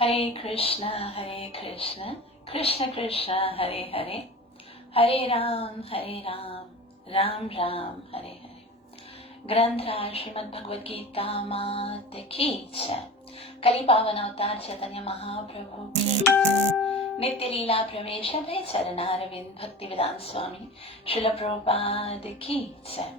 हरे कृष्ण कृष्ण कृष्ण हरे हरे, हरे राम राम राम हरे हरे। ग्रंथराज श्रीमद् भगवद गीता मात की जय। कली पावन अवतार चैतन्य महाप्रभु की जय। नित्य लीला प्रवेश भय चरणारविंद भक्ति वेदांत स्वामी श्रील प्रभुपाद की जय।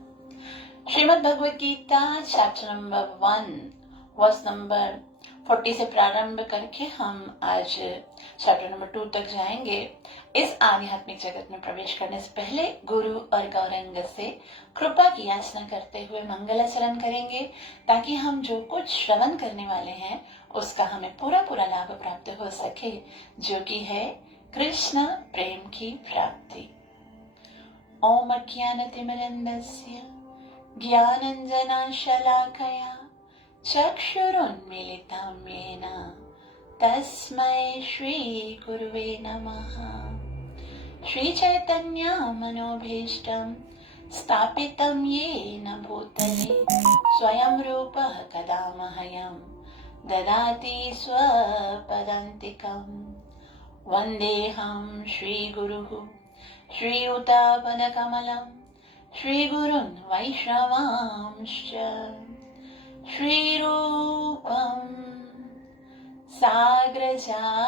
Shrimad Bhagavad Gita chapter number 1 verse number 40 से प्रारंभ करके हम आज चैप्टर नंबर 2 तक जाएंगे। इस आध्यात्मिक जगत में प्रवेश करने से पहले गुरु और गौरंग से कृपा की याचना करते हुए मंगलाचरण करेंगे, ताकि हम जो कुछ श्रवण करने वाले हैं उसका हमें पूरा पूरा लाभ प्राप्त हो सके, जो कि है कृष्ण प्रेम की प्राप्ति। ओम अज्ञानतिमिरन्दस्य ज्ञानञ्जनशलाकया चक्षुरुन्मीलितं येन तस्मै श्रीगुरुवे नमः। श्रीचैतन्यमनोभीष्टं स्थापितं येन भूतले स्वयं रूपः कदा मह्यं ददाति स्वपदान्तिकं। वन्देऽहं श्रीगुरुः श्रीयुतापदकमलं श्रीगुरुन् वैष्णवांश्च श्रीरूपं साग्रजातं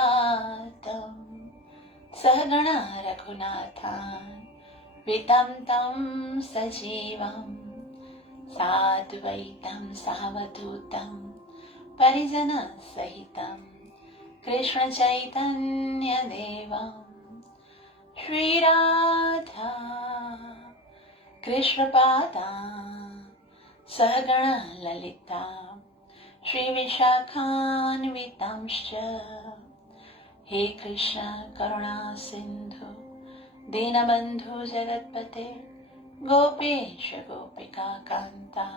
सहगणा रघुनाथान् वितं तं सजीवं साद्वैतं सावधूतं परिजनसहितं कृष्णचैतन्यदेवं श्रीराधा कृष्णपादान् सहगण ललिता श्रीविशाखान्वितांश्च। हे कृष्ण करुणा सिंधु दीनबंधु जगत्पते गोपेश गोपिका कांता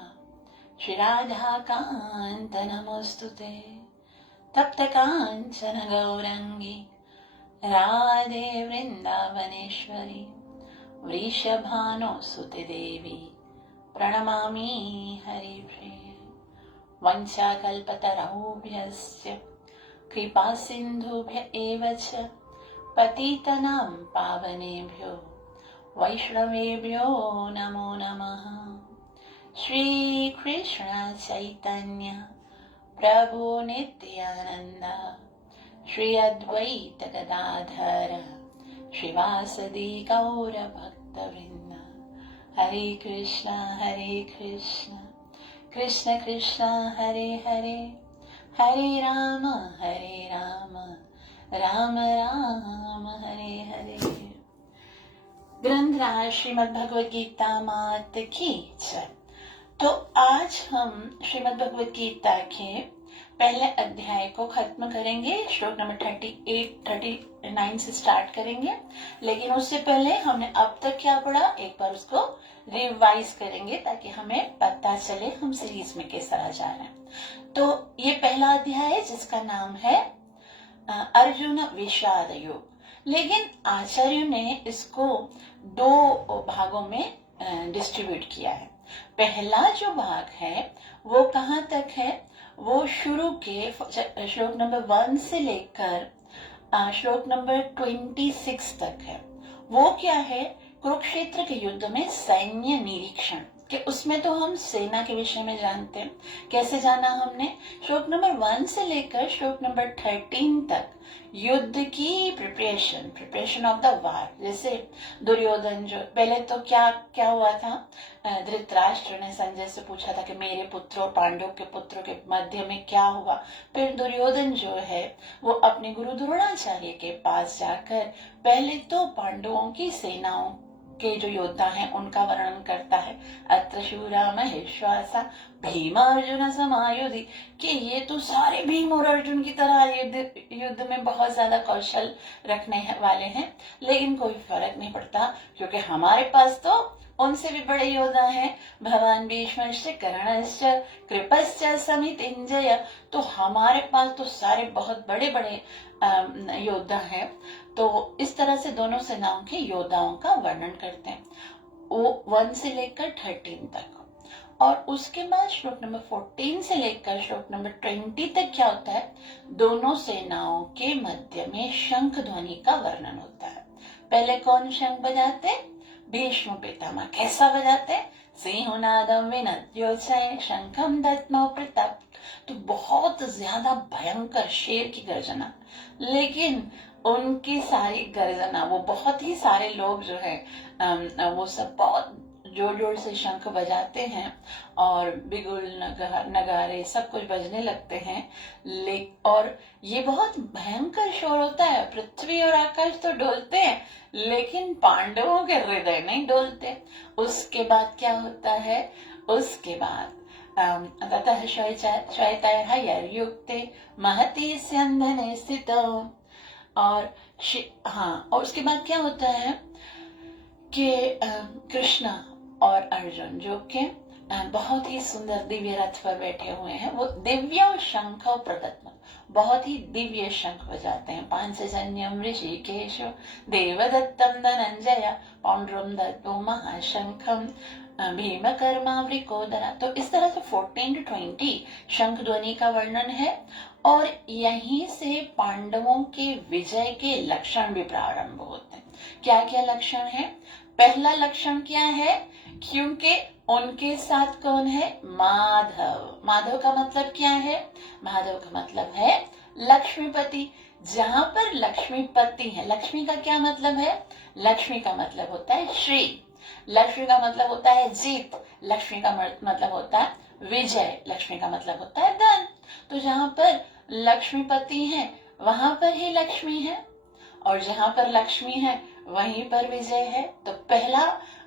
श्रीराधा कांत नमोस्तुते। तप्त कांचन गौरंगी राधे वृंदावनेश्वरी वृषभानुसुते देवी प्रणमामि हरिप्रिये। वंशाकल्पतरुभ्यश्च कृपा सिन्धुभ्य एव च पतितनां पावनेभ्यो वैष्णवेभ्यो नमो नमः। श्रीकृष्ण चैतन्य प्रभु नित्यानंद श्री अद्वैत गदाधर श्रीवासदि गौर भक्तवृंद। हरे कृष्ण कृष्ण कृष्ण हरे हरे, हरे राम राम राम हरे हरे। ग्रंथराज श्रीमद् भगवद गीता मात की जय। तो आज हम श्रीमद् भगवद गीता के पहले अध्याय को खत्म करेंगे। श्लोक नंबर 38-39 से स्टार्ट करेंगे, लेकिन उससे पहले हमने अब तक क्या पढ़ा एक बार उसको रिवाइज करेंगे, ताकि हमें पता चले हम सीरीज में किस तरह जा रहे हैं। तो ये पहला अध्याय है जिसका नाम है अर्जुन विषाद योग, लेकिन आचार्यों ने इसको 2 भागों में डिस्ट्रीब्यूट किया है। पहला जो भाग है वो कहाँ तक है, वो शुरू के श्लोक नंबर 1 से लेकर श्लोक नंबर 26 तक है। वो क्या है, कुरुक्षेत्र के युद्ध में सैन्य निरीक्षण के, उसमें तो हम सेना के विषय में जानते हैं। कैसे जाना हमने, श्लोक नंबर 1 से लेकर श्लोक नंबर 13 तक युद्ध की प्रिपरेशन ऑफ द वार। जैसे दुर्योधन जो पहले तो क्या हुआ था, धृतराष्ट्र ने संजय से पूछा था कि मेरे पुत्र और पांडव के पुत्रों के मध्य में क्या हुआ। फिर दुर्योधन जो है वो अपने गुरु द्रोणाचार्य के पास जाकर पहले तो पांडवों की सेनाओं के जो योद्धा हैं उनका वर्णन करता है। अत्र शूरा महेश्वासा भीम अर्जुन समायुधि, कि ये तो सारे भीम और अर्जुन की तरह युद्ध में बहुत ज्यादा कौशल रखने वाले हैं, लेकिन कोई फर्क नहीं पड़ता क्योंकि हमारे पास तो उनसे भी बड़े योद्धा हैं। भगवान भीष्मश्च कर्णश्च कृपश्च समितिंजय, तो हमारे पास तो सारे बहुत बड़े बड़े योद्धा हैं। तो इस तरह से दोनों सेनाओं के योद्धाओं का वर्णन करते हैं। वो 1 से लेकर 13 तक। और उसके बाद श्लोक नंबर 14 से लेकर श्लोक नंबर 20 तक क्या होता है, दोनों सेनाओं के मध्य में शंख ध्वनि का वर्णन होता है। पहले कौन शंख बजाते, भीष्म पितामह। कैसा बजाते, सिंहनादम विनद्योत्सय शंखम दद्मौ प्रताप। तो बहुत ज्यादा भयंकर शेर की गर्जना, लेकिन उनकी सारी गर्जना, वो बहुत ही सारे लोग जो है वो सब बहुत जोर जोर से शंख बजाते हैं और बिगुल नगारे सब कुछ बजने लगते हैं। और ये बहुत भयंकर शोर होता है, पृथ्वी और आकाश तो डोलते हैं लेकिन पांडवों के हृदय नहीं डोलते। उसके बाद क्या होता है, उसके बाद ततः श्वेतः हयर्युक्ते महति स्यंदने स्थितो। और हाँ, और उसके बाद क्या होता है कि कृष्णा और अर्जुन जो कि बहुत ही सुंदर दिव्य रथ पर बैठे हुए हैं, वो दिव्य शंख प्रदत्म, बहुत ही दिव्य शंख बजाते हैं। पांचजन्यम ऋषिकेश देवदत्तम धनंजय पौंड्रम दत्तो महाशंखम भीम कर्मा वृकोदरा। तो इस तरह से 14 to 20 शंख ध्वनि का वर्णन है। और यहीं से पांडवों के विजय के लक्षण भी प्रारंभ होते हैं। क्या क्या लक्षण है, पहला लक्षण क्या है, क्योंकि उनके साथ कौन है, माधव। माधव का मतलब क्या है, माधव का मतलब है लक्ष्मीपति। जहां पर लक्ष्मीपति है, लक्ष्मी का क्या मतलब है, लक्ष्मी का मतलब होता है श्री, लक्ष्मी का मतलब होता है जीत, लक्ष्मी का मतलब होता है विजय, लक्ष्मी का मतलब होता है धन। तो जहां पर लक्ष्मीपति है वहां पर ही लक्ष्मी है, और जहां पर लक्ष्मी है वहीं पर विजय है। तो पहला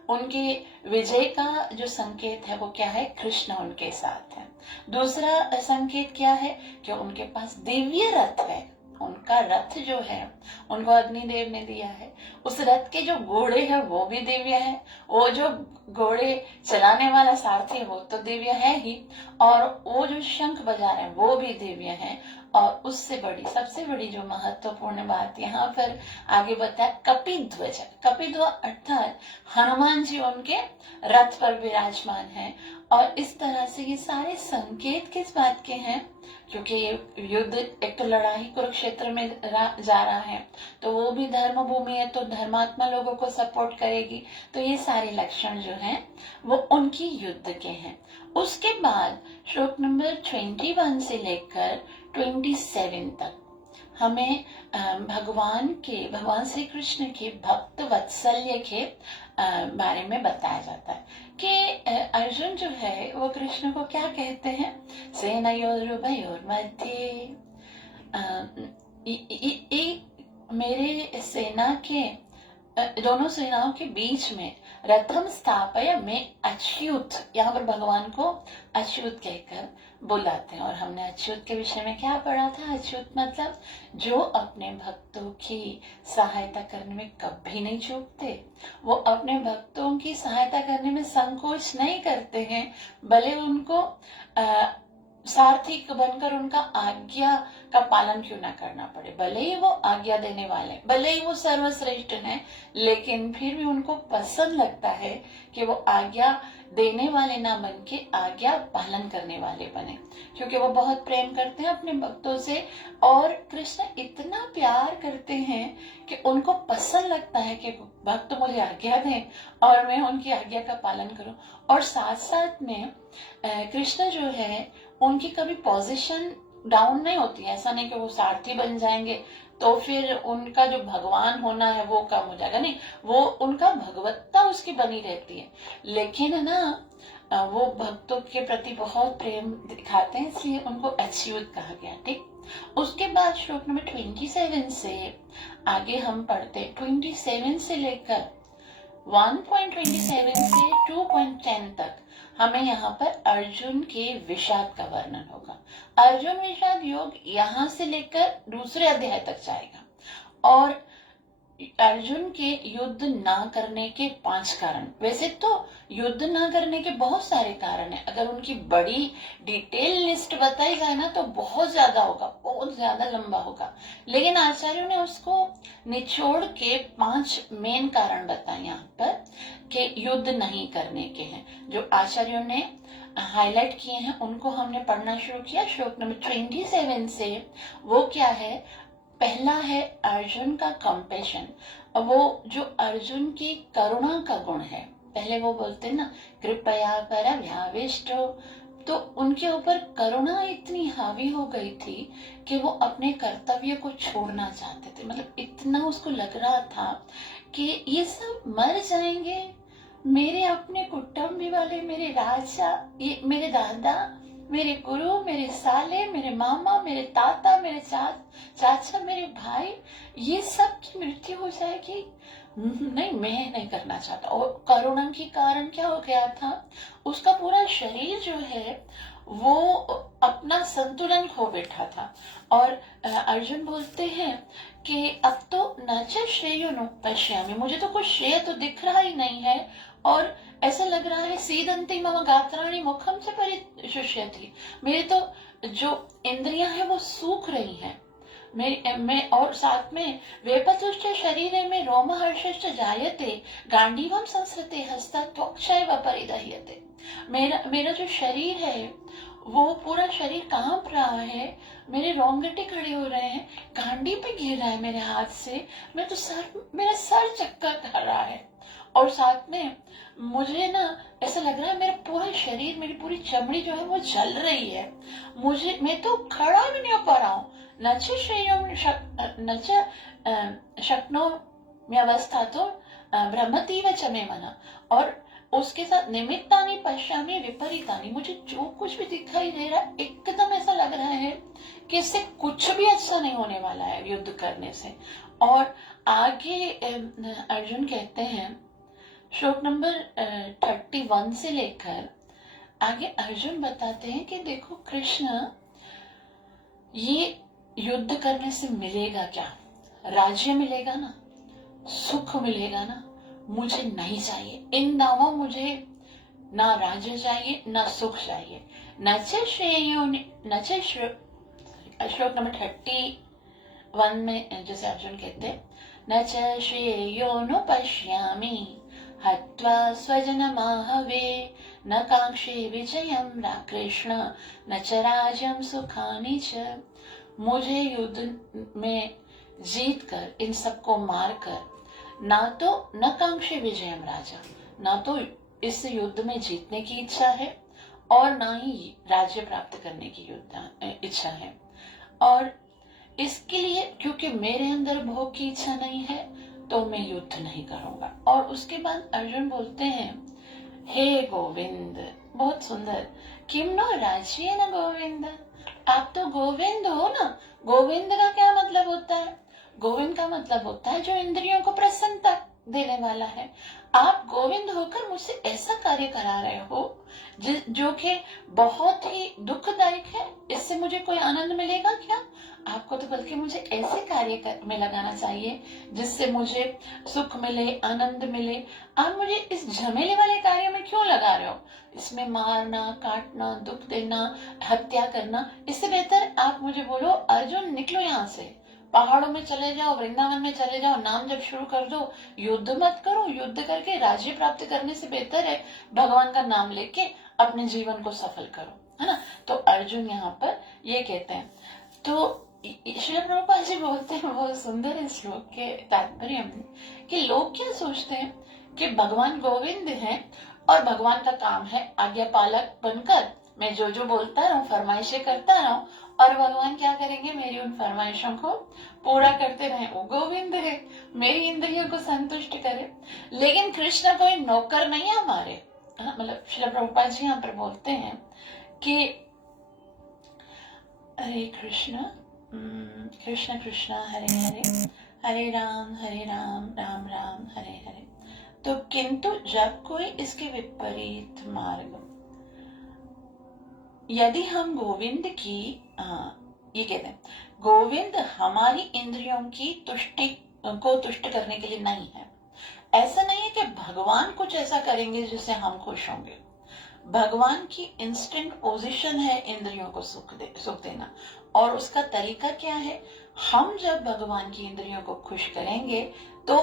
उनके विजय का जो संकेत है वो क्या है, कृष्ण उनके साथ है। दूसरा संकेत क्या है कि उनके पास दिव्य रथ है, उनका रथ जो है उनको अग्निदेव ने दिया है। उस रथ के जो घोड़े हैं वो भी दिव्य है, वो जो घोड़े चलाने वाला सारथी वो तो दिव्य है ही, और वो जो शंख बजा रहे हैं वो भी दिव्य है। और उससे बड़ी, सबसे बड़ी जो महत्वपूर्ण बात यहाँ पर आगे बताया, कपिध्वज। कपिध्वज अर्थात हनुमान जी उनके रथ पर विराजमान है। और इस तरह से ये सारे संकेत किस बात के हैं, क्योंकि ये युद्ध, एक तो लड़ाई कुरुक्षेत्र में जा रहा है, तो वो भी धर्म भूमि है, तो धर्मात्मा लोगों को सपोर्ट करेगी। तो ये सारे लक्षण जो हैं वो उनकी युद्ध के हैं। उसके बाद श्लोक नंबर 21 से लेकर 27 तक हमें भगवान श्री कृष्ण के भक्त वत्सल्य के बारे में बताया जाता है कि अर्जुन जो है वो कृष्ण को क्या कहते हैं, सेनयोरुभयोर मध्य, मेरे सेना के दोनों सेनाओं के बीच में रथम स्थापय में अच्युत, यहाँ पर भगवान को अच्युत कहकर बुलाते हैं। और हमने अच्युत के विषय में क्या पढ़ा था, अच्युत मतलब जो अपने भक्तों की सहायता करने में कभी नहीं चूकते, वो अपने भक्तों की सहायता करने में संकोच नहीं करते हैं, भले उनको सारथी बनकर उनका आज्ञा का पालन क्यों ना करना पड़े, भले ही वो आज्ञा देने वाले, भले ही वो सर्वश्रेष्ठ हैं, लेकिन फिर भी उनको पसंद लगता है कि वो आज्ञा देने वाले ना बन के आज्ञा पालन करने वाले बने, क्योंकि वो बहुत प्रेम करते हैं अपने भक्तों से। और कृष्ण इतना प्यार करते हैं कि उनको पसंद लगता है कि भक्त मुझे आज्ञा दें और मैं उनकी आज्ञा का पालन करूं। और साथ साथ में कृष्ण जो है उनकी कभी पोजीशन डाउन नहीं होती है। ऐसा नहीं कि वो सारथी बन जाएंगे तो फिर उनका जो भगवान होना है वो कम हो जाएगा, नहीं, वो उनका भगवत्ता उसकी बनी रहती है। लेकिन है ना, वो भक्तों के प्रति बहुत प्रेम दिखाते हैं, इसलिए उनको अच्युत कहा गया। ठीक, उसके बाद श्लोक नंबर 27 से आगे हम पढ़ते, 27 से लेकर 1.27 से 2.10 तक हमें यहाँ पर अर्जुन के विषाद का वर्णन होगा। अर्जुन विषाद योग यहाँ से लेकर दूसरे अध्याय तक जाएगा। और अर्जुन के युद्ध ना करने के 5 कारण। वैसे तो युद्ध ना करने के बहुत सारे कारण हैं, अगर उनकी बड़ी डिटेल लिस्ट बताई जाए ना तो बहुत ज्यादा होगा, बहुत ज्यादा लंबा होगा, लेकिन आचार्यों ने उसको निचोड़ के 5 मेन कारण बताए यहाँ पर कि युद्ध नहीं करने के हैं। जो आचार्यों ने हाईलाइट किए हैं उनको हमने पढ़ना शुरू किया श्लोक नंबर 27 से। वो क्या है? पहला है अर्जुन का कंपेशन, वो जो अर्जुन की करुणा का गुण है। पहले वो बोलते हैं ना, कृपया परव्याविष्टो, तो उनके ऊपर करुणा इतनी हावी हो गई थी कि वो अपने कर्तव्य को छोड़ना चाहते थे। मतलब इतना उसको लग रहा था कि ये सब मर जाएंगे, मेरे अपने कुटुंबी वाले, मेरे राजा, ये मेरे दादा, मेरे गुरु, मेरे साले, मेरे मामा, मेरे ताता, मेरे चाचा, मेरे भाई, ये सब की मृत्यु हो जाएगी। नहीं, मैं नहीं करना चाहता। और करुणा के कारण क्या हो गया था, उसका पूरा शरीर जो है वो अपना संतुलन खो बैठा था। और अर्जुन बोलते हैं कि अब तो नच श्रेयो पश्यामि, मुझे तो कुछ श्रेय तो दिख रहा ही नहीं है, और ऐसा लग रहा है सीदंती मम गात्राणि मुखम से परिशुष्यति, मेरी तो जो इंद्रियां हैं वो सूख रही हैं। मैं और साथ में वेपतुश्च शरीरे में रोमहर्षश्च जायते गांडीवम संस्कृते हस्ता त्वक्षैव परिदह्यते। मेरा जो शरीर है वो पूरा शरीर कांप रहा है, मेरे रोंगटे खड़े हो रहे हैं, गांडी पे गिर रहा है मेरे हाथ से, मेरा सर चक्कर कर रहा है, और साथ में मुझे ना ऐसा लग रहा है मेरा पूरा शरीर, मेरी पूरी चमड़ी जो है वो जल रही है, मैं तो खड़ा भी नहीं हो पा रहा हूँ। नच शक्नोम्यवस्था तो भ्रमती व चमे मना, और उसके साथ निमित्तानि पश्यामि विपरीतानि, मुझे जो कुछ भी दिखाई दे रहा है एकदम ऐसा लग रहा है कि इससे कुछ भी अच्छा नहीं होने वाला है युद्ध करने से। और आगे अर्जुन कहते हैं श्लोक नंबर 31 से लेकर आगे अर्जुन बताते हैं कि देखो कृष्ण, ये युद्ध करने से मिलेगा क्या? राज्य मिलेगा ना, सुख मिलेगा ना, मुझे नहीं चाहिए इन दावों, मुझे ना राज्य चाहिए ना सुख चाहिए। श्लोक नंबर 31 में जैसे अर्जुन कहते हैं, न च श्रेयो नु पश्यामि हत्वा स्वजनमाहवे न कांक्षे विजयम कृष्ण न च राज्यम सुखानि च। मुझे युद्ध में जीत कर, इन सबको मार कर, ना तो न कांक्षे विजयम राजा, ना तो इस युद्ध में जीतने की इच्छा है और ना ही राज्य प्राप्त करने की इच्छा है। और इसके लिए क्योंकि मेरे अंदर भोग की इच्छा नहीं है तो मैं युद्ध नहीं करूंगा। और उसके बाद अर्जुन बोलते हैं, हे गोविंद, बहुत सुंदर, किम नो राज्य न गोविंद, आप तो गोविंद हो ना। गोविंद का क्या मतलब होता है? गोविंद का मतलब होता है जो इंद्रियों को प्रसन्नता देने वाला है। आप गोविंद होकर मुझसे ऐसा कार्य करा रहे हो जो कि बहुत ही दुखदायक है, इससे मुझे कोई आनंद मिलेगा क्या? आपको तो बल्कि मुझे ऐसे कार्य में लगाना चाहिए जिससे मुझे सुख मिले, आनंद मिले। आप मुझे इस झमेले वाले कार्य में क्यों लगा रहे हो? इसमें मारना, काटना, दुख देना, हत्या करना, इससे बेहतर आप मुझे बोलो, अर्जुन निकलो यहाँ से, पहाड़ों में चले जाओ, वृंदावन में चले जाओ, नाम जब शुरू कर दो, युद्ध मत करो। युद्ध करके राज्य प्राप्त करने से बेहतर है भगवान का नाम लेके अपने जीवन को सफल करो, है ना। तो अर्जुन यहाँ पर ये कहते हैं। तो श्री प्रभुपाद जी बोलते हैं बहुत सुंदर इस श्लोक के तात्पर्य में कि लोग क्या सोचते हैं कि भगवान गोविंद हैं और भगवान का काम है आज्ञा पालक बनकर मैं जो जो बोलता रहूं, फरमाइशें करता रहूं, और भगवान क्या करेंगे, मेरी उन फरमाइशों को पूरा करते रहे। वो गोविंद है, मेरी इंद्रियों को संतुष्ट करे। लेकिन कृष्ण कोई नौकर नहीं है हमारे। मतलब श्री प्रभुपाद जी यहाँ पर बोलते हैं कि हरे कृष्ण कृष्ण कृष्ण हरे हरे, हरे राम राम राम हरे हरे। तो किंतु जब कोई इसके विपरीत मार्ग, यदि हम गोविंद की ये कहते हैं, गोविंद हमारी इंद्रियों की तुष्टि को तुष्ट करने के लिए नहीं है। ऐसा नहीं है कि भगवान कुछ ऐसा करेंगे जिससे हम खुश होंगे। भगवान की इंस्टेंट पोजीशन है इंद्रियों को सुख देना। और उसका तरीका क्या है? हम जब भगवान की इंद्रियों को खुश करेंगे तो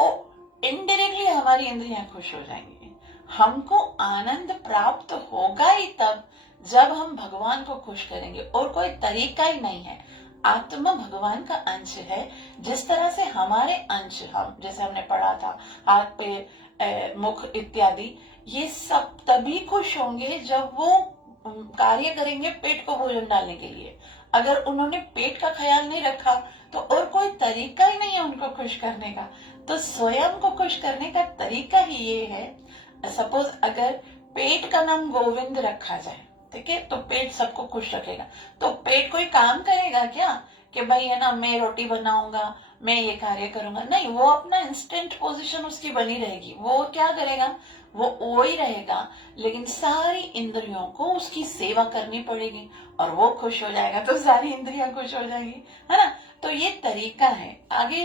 इनडायरेक्टली हमारी इंद्रियां खुश हो जाएंगी। हमको आनंद प्राप्त होगा ही तब जब हम भगवान को खुश करेंगे, और कोई तरीका ही नहीं है। आत्मा भगवान का अंश है। जिस तरह से हमारे अंश, हम जैसे हमने पढ़ा था हाथ पे मुख इत्यादि, ये सब तभी खुश होंगे जब वो कार्य करेंगे पेट को भोजन डालने के लिए। अगर उन्होंने पेट का ख्याल नहीं रखा तो और कोई तरीका ही नहीं है उनको खुश करने का। तो स्वयं को खुश करने का तरीका ही ये है। सपोज अगर पेट का नाम गोविंद रखा जाए, ठीक है, तो पेट सबको खुश रखेगा। तो पेट कोई काम करेगा क्या कि भाई है ना मैं रोटी बनाऊंगा, मैं ये कार्य करूंगा? नहीं, वो अपना इंस्टेंट पोजीशन उसकी बनी रहेगी। वो क्या करेगा? वो ही रहेगा, लेकिन सारी इंद्रियों को उसकी सेवा करनी पड़ेगी और वो खुश हो जाएगा तो सारी इंद्रियां खुश हो जाएंगी, है ना। तो ये तरीका है आगे।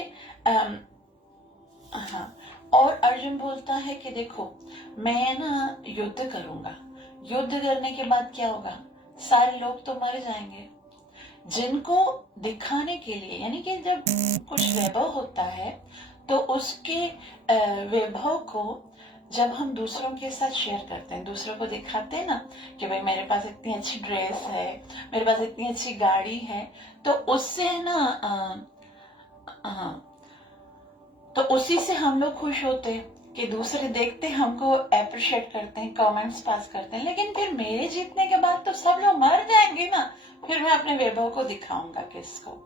हाँ, और अर्जुन बोलता है कि देखो मैं ना युद्ध करूंगा, युद्ध करने के बाद क्या होगा? सारे लोग तो मर जाएंगे। जिनको दिखाने के लिए, यानी कि जब कुछ वैभव होता है तो उसके वैभव को जब हम दूसरों के साथ शेयर करते हैं, दूसरों को दिखाते हैं ना कि भाई मेरे पास इतनी अच्छी ड्रेस है, मेरे पास इतनी अच्छी गाड़ी है, तो उससे है ना तो उसी से हम लोग खुश होते हैं कि दूसरे देखते हैं, हमको अप्रिशिएट करते हैं, कमेंट्स पास करते हैं। लेकिन फिर मेरे जीतने के बाद तो सब लोग मर जाएंगे ना, फिर मैं अपने वैभव को दिखाऊंगा किसको?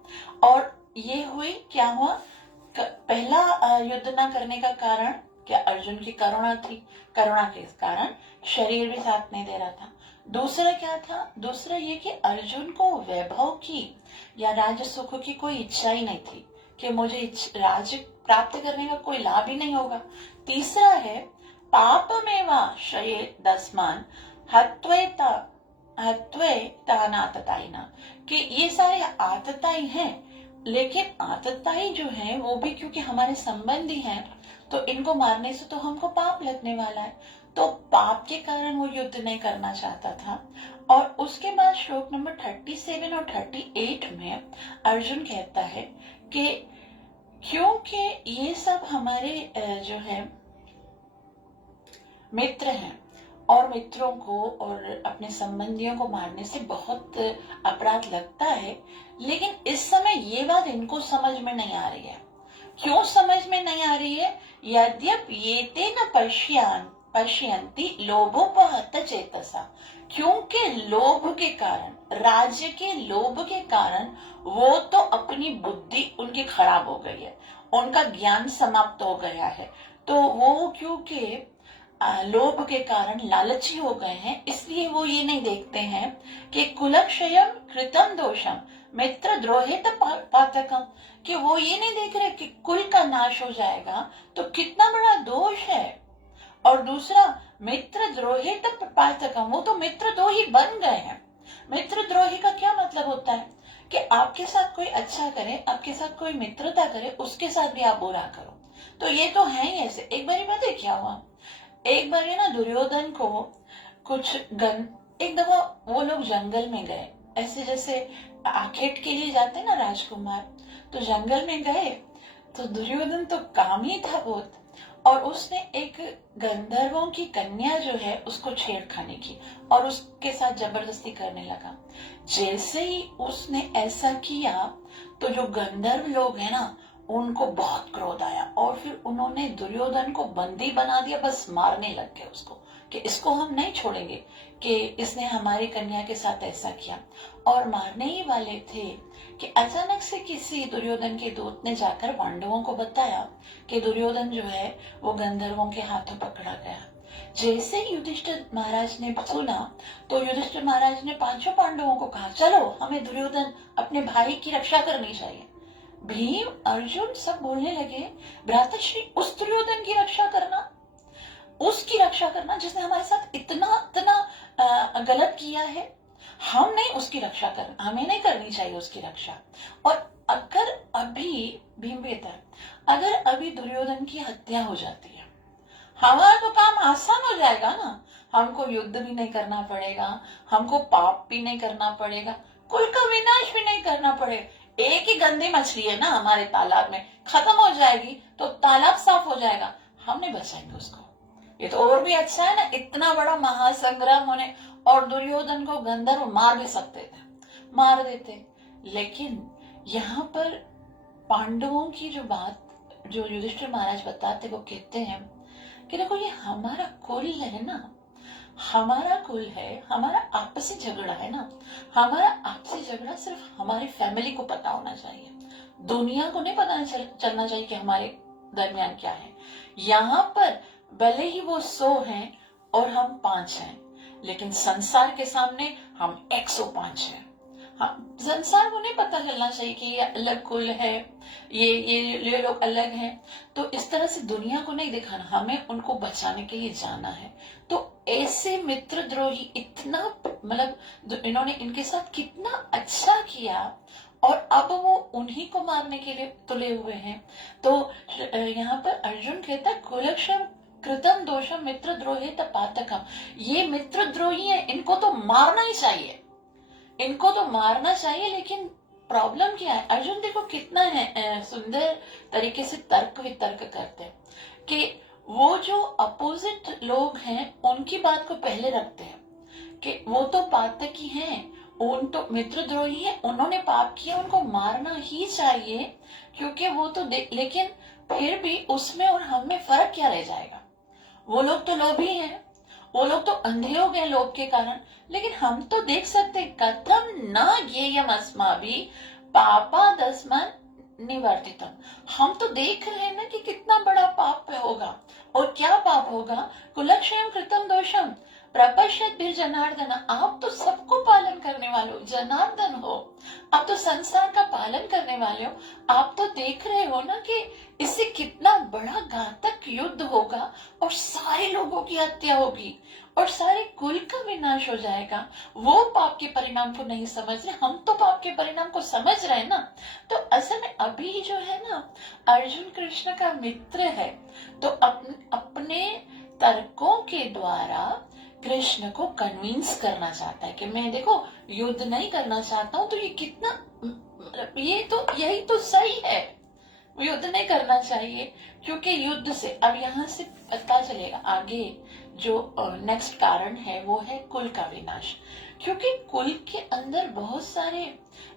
और ये हुई, क्या हुआ? पहला युद्ध ना करने का कारण क्या? अर्जुन की करुणा थी। करुणा के कारण शरीर भी साथ नहीं दे रहा था। दूसरा क्या था? दूसरा ये कि अर्जुन को वैभव की या राज सुख की कोई इच्छा ही नहीं थी कि मुझे राज्य प्राप्त करने का कोई लाभ ही नहीं होगा। तीसरा है पापमेवा शये दस्मान हत्वेता हत्वेतानातताइना, कि ये सारे आतताई हैं, लेकिन आतताई जो है वो भी क्योंकि हमारे संबंधी हैं तो इनको मारने से तो हमको पाप लगने वाला है। तो पाप के कारण वो युद्ध नहीं करना चाहता था। और उसके बाद श्लोक नंबर 37 और 38 में अर्जुन कहता है कि क्योंकि ये सब हमारे जो है मित्र हैं, और मित्रों को और अपने संबंधियों को मारने से बहुत अपराध लगता है, लेकिन इस समय ये बात इनको समझ में नहीं आ रही है। क्यों समझ में नहीं आ रही है? यद्यप ये तेन पश्यन्ति लोभोपहत चेतसा, क्योंकि लोभ के कारण, राज्य के लोभ के कारण वो तो अपनी बुद्धि उनकी खराब हो गई है, उनका ज्ञान समाप्त हो गया है। तो वो क्योंकि लोभ के कारण लालची हो गए हैं, इसलिए वो ये नहीं देखते हैं कि कुलक्षयम कृतम दोषम मित्र द्रोहित पातकम, कि वो ये नहीं देख रहे कि कुल का नाश हो जाएगा तो कितना बड़ा दोष है। और दूसरा मित्र द्रोहित पातकम, वो तो मित्र द्रोही बन गए हैं। मित्र द्रोही का क्या मतलब होता है कि आपके साथ कोई अच्छा करे, आपके साथ कोई मित्रता करे, उसके साथ भी आप बुरा करो। तो ये तो है ही ऐसे। एक बार पता है क्या हुआ? एक बार ना दुर्योधन को एक दफा वो लोग जंगल में गए, ऐसे जैसे आखेट के लिए जाते ना राजकुमार, तो जंगल में गए। तो दुर्योधन तो कामी था बहुत, और उसने एक गंधर्वों की कन्या जो है उसको छेड़खानी की और उसके साथ जबरदस्ती करने लगा। जैसे ही उसने ऐसा किया तो जो गंधर्व लोग हैं ना उनको बहुत क्रोध आया, और फिर उन्होंने दुर्योधन को बंदी बना दिया, बस मारने लग गए उसको कि इसको हम नहीं छोड़ेंगे कि इसने हमारी कन्या के साथ ऐसा किया। और मारने ही वाले थे कि अचानक से किसी दुर्योधन के दूत ने जाकर पांडवों को बताया कि दुर्योधन जो है वो गंधर्वों के हाथों पकड़ा गया। जैसे युधिष्ठिर महाराज ने सुना तो युधिष्ठिर महाराज ने पांचों पांडवों को कहा, चलो हमें दुर्योधन अपने भाई की रक्षा करनी चाहिए। भीम अर्जुन सब बोलने लगे, भ्रातृश्री उस दुर्योधन की रक्षा करना, उसकी रक्षा करना जिसने हमारे साथ इतना इतना गलत किया है, हम नहीं उसकी रक्षा करना, हमें नहीं करनी चाहिए उसकी रक्षा। और अगर अभी भीम बेहतर, अगर अभी दुर्योधन की हत्या हो जाती है, हमारा तो काम आसान हो जाएगा ना, हमको युद्ध भी नहीं करना पड़ेगा, हमको पाप भी नहीं करना पड़ेगा, कुल का विनाश भी नहीं करना पड़ेगा। एक ही गंदी मछली है ना हमारे तालाब में, खत्म हो जाएगी तो तालाब साफ हो जाएगा, हम नहीं बचाएंगे उसको। ये तो और भी अच्छा है ना, इतना बड़ा महासंग्राम होने, और दुर्योधन को गंधर्व मार भी सकते थे, मार देते। लेकिन यहाँ पर पांडवों की जो बात जो युधिष्ठिर महाराज बताते, वो कहते हैं कि देखो ये हमारा कुल है ना, हमारा कुल है, हमारा आपसी झगड़ा है ना, हमारा आपसी झगड़ा सिर्फ हमारी फैमिली को पता होना चाहिए, दुनिया को नहीं पता चलना चाहिए कि हमारे दरमियान क्या है। यहाँ पर भले ही वो 100 हैं और हम 5 हैं, लेकिन संसार के सामने हम 105 हैं। हाँ, संसार को नहीं पता चलना चाहिए कि ये अलग कुल है, ये लोग अलग हैं। तो इस तरह से दुनिया को नहीं दिखाना, हमें उनको बचाने के लिए जाना है। तो ऐसे मित्रद्रोही इतना मतलब इन्होंने इनके साथ कितना अच्छा किया, और अब वो उन्हीं को मारने के लिए तुले हुए हैं। तो यहाँ पर अर्जुन कहता है कुलक्षम कृतम दोषम मित्रद्रोही पातकम, ये मित्रद्रोही है, इनको तो मारना ही चाहिए, इनको तो मारना चाहिए। लेकिन प्रॉब्लम क्या है, अर्जुन देखो कितना है सुंदर तरीके से तर्क वितर्क करते हैं कि वो जो अपोजिट लोग हैं उनकी बात को पहले रखते हैं कि वो तो पातकी हैं, उन तो मित्रद्रोही है, उन्होंने पाप किया, उनको मारना ही चाहिए, क्योंकि वो तो लेकिन फिर भी उसमें और हम में फर्क क्या रह जाएगा। वो लोग तो लोभी हैं, वो लोग तो अंधे हो गए लोभ के कारण, लेकिन हम तो देख सकते कथम न ज्ञेयम अस्माभि पापा दस्मन निवर्तितम, हम तो देख रहे हैं ना कि कितना बड़ा पाप होगा। और क्या पाप होगा, कुलक्षयम कृतम दोषम प्रपश्यत भी जनार्दन, आप तो सबको पालन करने वाले हो, जनार्दन हो, आप तो संसार का पालन करने वाले हो, आप तो देख रहे हो ना कि इससे कितना बड़ा घातक युद्ध होगा और सारे लोगों की हत्या होगी और सारे कुल का विनाश हो जाएगा। वो पाप के परिणाम को नहीं समझ रहे, हम तो पाप के परिणाम को समझ रहे हैं ना। तो असल में अभी जो है ना, अर्जुन कृष्ण का मित्र है, तो अपने तर्कों के द्वारा कृष्ण को कन्विंस करना चाहता है कि मैं देखो युद्ध नहीं करना चाहता हूं, तो ये कितना ये तो यही तो सही है, युद्ध नहीं करना चाहिए, क्योंकि युद्ध से अब यहाँ से पता चलेगा आगे जो नेक्स्ट कारण है वो है कुल का विनाश। क्योंकि कुल के अंदर बहुत सारे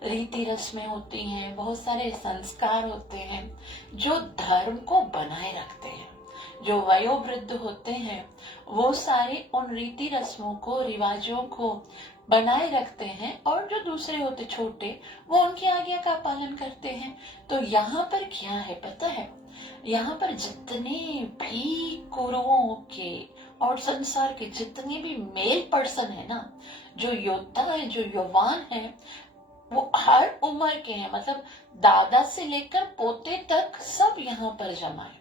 रीति रस्में होती हैं, बहुत सारे संस्कार होते हैं जो धर्म को बनाए रखते हैं। जो वयोवृद्ध होते हैं वो सारे उन रीति रस्मों को, रिवाजों को बनाए रखते हैं, और जो दूसरे होते छोटे वो उनकी आज्ञा का पालन करते हैं। तो यहाँ पर क्या है पता है, यहाँ पर जितने भी कुरुओं के और संसार के जितने भी मेल पर्सन है ना, जो योद्धा है, जो युवान है, वो हर उम्र के हैं, मतलब दादा से लेकर पोते तक सब यहाँ पर जमा है।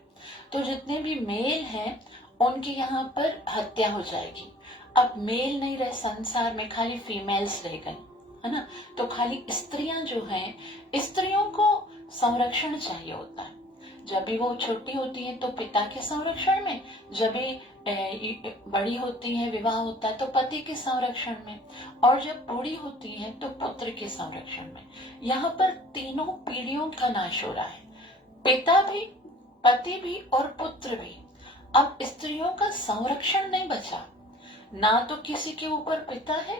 तो जितने भी मेल हैं उनकी यहाँ पर हत्या हो जाएगी। अब मेल नहीं रहे संसार में, खाली फीमेल्स रह गए, है ना। तो खाली स्त्रियां जो हैं, स्त्रियों को संरक्षण चाहिए होता है। जब भी वो छोटी होती है तो पिता के संरक्षण में, जब भी बड़ी होती है, विवाह होता है तो पति के संरक्षण में, और जब बूढ़ी होती है तो पुत्र के संरक्षण में। यहाँ पर तीनों पीढ़ियों का नाश हो रहा है, पिता भी, पति भी और पुत्र भी। अब स्त्रियों का संरक्षण नहीं बचा, ना तो किसी के ऊपर पिता है,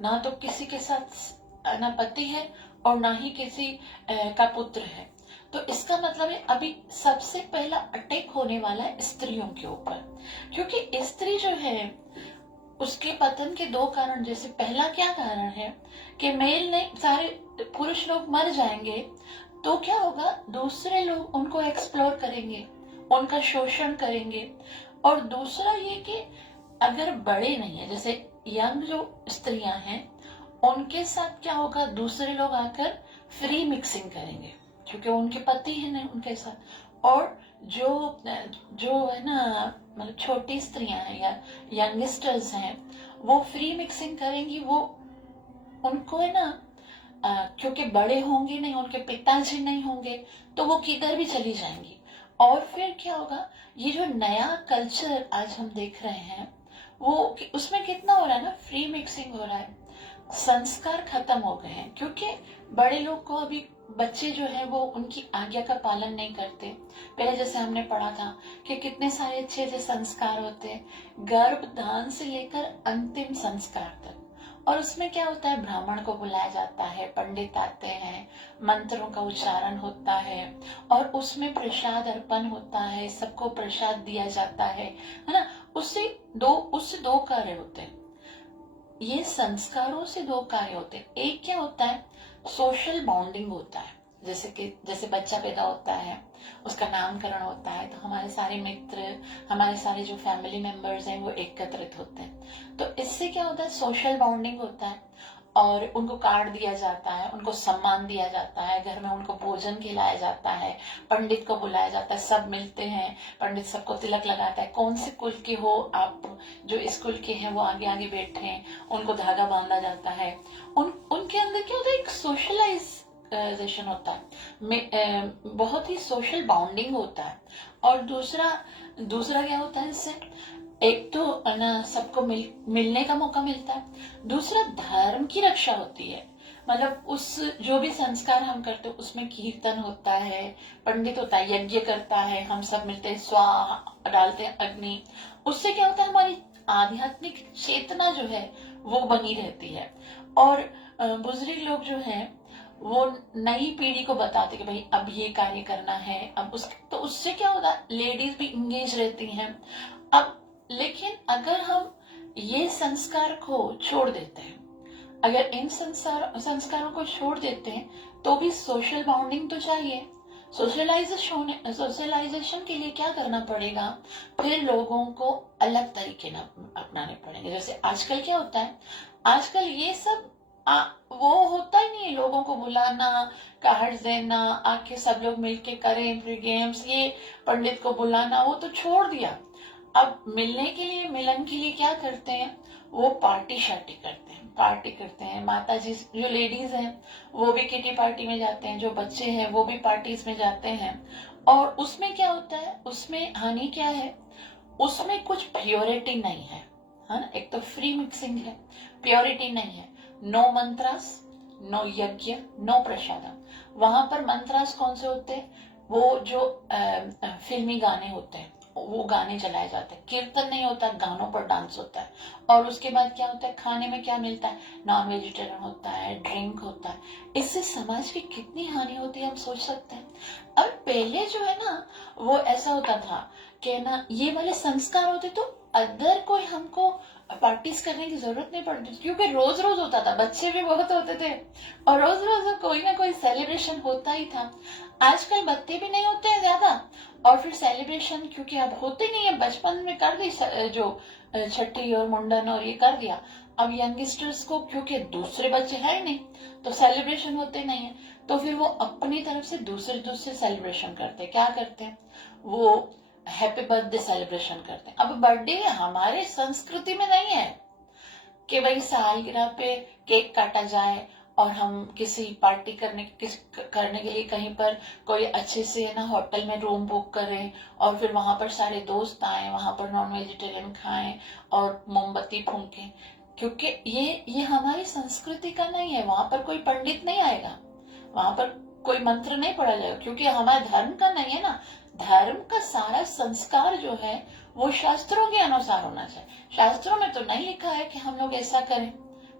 ना तो किसी के साथ ना पति है, और ना ही किसी का पुत्र है। तो इसका मतलब है अभी सबसे पहला अटैक होने वाला है स्त्रियों के ऊपर, क्योंकि स्त्री जो है उसके पतन के 2 कारण। जैसे पहला क्या कारण है कि मेल नहीं, सारे पुरुष लोग मर जाएंगे, तो क्या होगा, दूसरे लोग उनको एक्सप्लोर करेंगे, उनका शोषण करेंगे। और दूसरा ये कि अगर बड़े नहीं है, जैसे यंग जो स्त्रियां हैं, उनके साथ क्या होगा, दूसरे लोग आकर फ्री मिक्सिंग करेंगे, क्योंकि उनके पति है नहीं उनके साथ। और जो जो है ना, मतलब छोटी स्त्रियां हैं या यंगस्टर्स हैं, वो फ्री मिक्सिंग करेंगी। वो उनको है ना, क्योंकि बड़े होंगे नहीं, उनके पिताजी नहीं होंगे, तो वो किधर भी चली जाएंगी। और फिर क्या होगा, ये जो नया कल्चर आज हम देख रहे हैं, उसमें कितना हो रहा है ना, फ्री मिक्सिंग हो रहा है, संस्कार खत्म हो गए हैं, क्योंकि बड़े लोग को अभी बच्चे जो है वो उनकी आज्ञा का पालन नहीं करते। पहले जैसे हमने पढ़ा था कि कितने सारे अच्छे अच्छे संस्कार होते हैं, गर्भधान से लेकर अंतिम संस्कार तक। और उसमें क्या होता है, ब्राह्मण को बुलाया जाता है, पंडित आते हैं, मंत्रों का उच्चारण होता है, और उसमें प्रसाद अर्पण होता है, सबको प्रसाद दिया जाता है ना। उससे दो कार्य होते हैं, ये संस्कारों से दो कार्य होते हैं। एक क्या होता है, सोशल बॉन्डिंग होता है, जैसे बच्चा पैदा होता है, उसका नामकरण होता है, तो हमारे सारे मित्र, हमारे सारे जो फैमिली मेंबर्स हैं वो एकत्रित होते हैं। तो इससे क्या होता है, सोशल बॉन्डिंग होता है, और उनको कार्ड दिया जाता है, उनको सम्मान दिया जाता है, घर में उनको भोजन खिलाया जाता है, पंडित को बुलाया जाता है, सब मिलते हैं, पंडित सबको तिलक लगाता है, कौन से कुल के हो आप, जो इस कुल के हैं वो आगे आगे बैठे हैं, उनको धागा बांधा जाता है। उनके अंदर क्या होता है, एक सोशलाइजेशन होता है, बहुत ही सोशल बॉन्डिंग होता है। और दूसरा क्या होता है इससे, एक तो ना सबको मिलने का मौका मिलता है, दूसरा धर्म की रक्षा होती है। मतलब उस जो भी संस्कार हम करते हैं उसमें कीर्तन होता है, पंडित होता है, यज्ञ करता है, हम सब मिलते हैं, स्वाहा डालते हैं अग्नि। उससे क्या होता है, हमारी आध्यात्मिक चेतना जो है वो बनी रहती है। और बुजुर्ग लोग जो हैं वो नई पीढ़ी को बताते कि भाई अब ये कार्य करना है, तो उससे क्या होता है, लेडीज भी इंगेज रहती हैं। अब लेकिन अगर हम ये संस्कार को छोड़ देते हैं, अगर इन संस्कारों को छोड़ देते हैं, तो भी सोशल बाउंडिंग तो चाहिए। सोशलाइजेशन के लिए क्या करना पड़ेगा, फिर लोगों को अलग तरीके अपनाने पड़ेंगे। जैसे आजकल क्या होता है, आजकल ये सब वो होता ही नहीं है, लोगों को बुलाना, कार्ड देना, आके सब लोग मिलके करें फिर गेम्स, ये पंडित को बुलाना वो तो छोड़ दिया। अब मिलन के लिए क्या करते हैं, वो पार्टी करते हैं। माता जी जो लेडीज हैं वो भी किटी पार्टी में जाते हैं, जो बच्चे हैं वो भी पार्टीज में जाते हैं। और उसमें क्या होता है, उसमें हानि क्या है, उसमें कुछ प्योरिटी नहीं है ना। एक तो फ्री मिक्सिंग है, प्योरिटी नहीं है, नो मंत्रास, नो यज्ञ, नो प्रसादम। वहां पर मंत्रास कौन से होते हैं, वो जो फिल्मी गाने होते हैं वो गाने चलाए जाते हैं, कीर्तन नहीं होता, गानों पर डांस होता है। और उसके बाद क्या होता है, खाने में क्या मिलता है, नॉन वेजिटेरियन होता है, ड्रिंक होता है। इससे समाज की कितनी हानि होती है हम सोच सकते हैं। और पहले जो है ना वो ऐसा होता था कि ना ये वाले संस्कार होते, तो अदर कोई हमको पार्टीज करने की जरूरत नहीं पड़ती, क्योंकि रोज रोज होता था, बच्चे भी बहुत होते थे, और रोज रोज कोई ना कोई सेलिब्रेशन होता ही था। आजकल बच्चे भी नहीं होते हैं ज्यादा, और फिर सेलिब्रेशन क्योंकि अब होते नहीं है, बचपन में कर दी जो छठी और मुंडन और ये कर दिया, अब यंगस्टर्स को क्योंकि दूसरे बच्चे है ही नहीं तो सेलिब्रेशन होते नहीं है, तो फिर वो अपनी तरफ से दूसरे सेलिब्रेशन करते हैं। क्या करते हैं, वो हैप्पी बर्थडे सेलिब्रेशन करते हैं। अब बर्थडे हमारे संस्कृति में नहीं है कि भाई सालगिरह पे केक काटा जाए और हम किसी पार्टी करने के लिए कहीं पर कोई अच्छे से ना होटल में रूम बुक करें, और फिर वहां पर सारे दोस्त आए, वहां पर नॉन वेजिटेरियन खाएं और मोमबत्ती फूंकें। क्योंकि ये हमारी संस्कृति का नहीं है, वहां पर कोई पंडित नहीं आएगा, वहां पर कोई मंत्र नहीं पढ़ा जाएगा, क्योंकि हमारे धर्म का नहीं है ना। धर्म का सारा संस्कार जो है वो शास्त्रों के अनुसार होना चाहिए। शास्त्रों में तो नहीं लिखा है कि हम लोग ऐसा करें,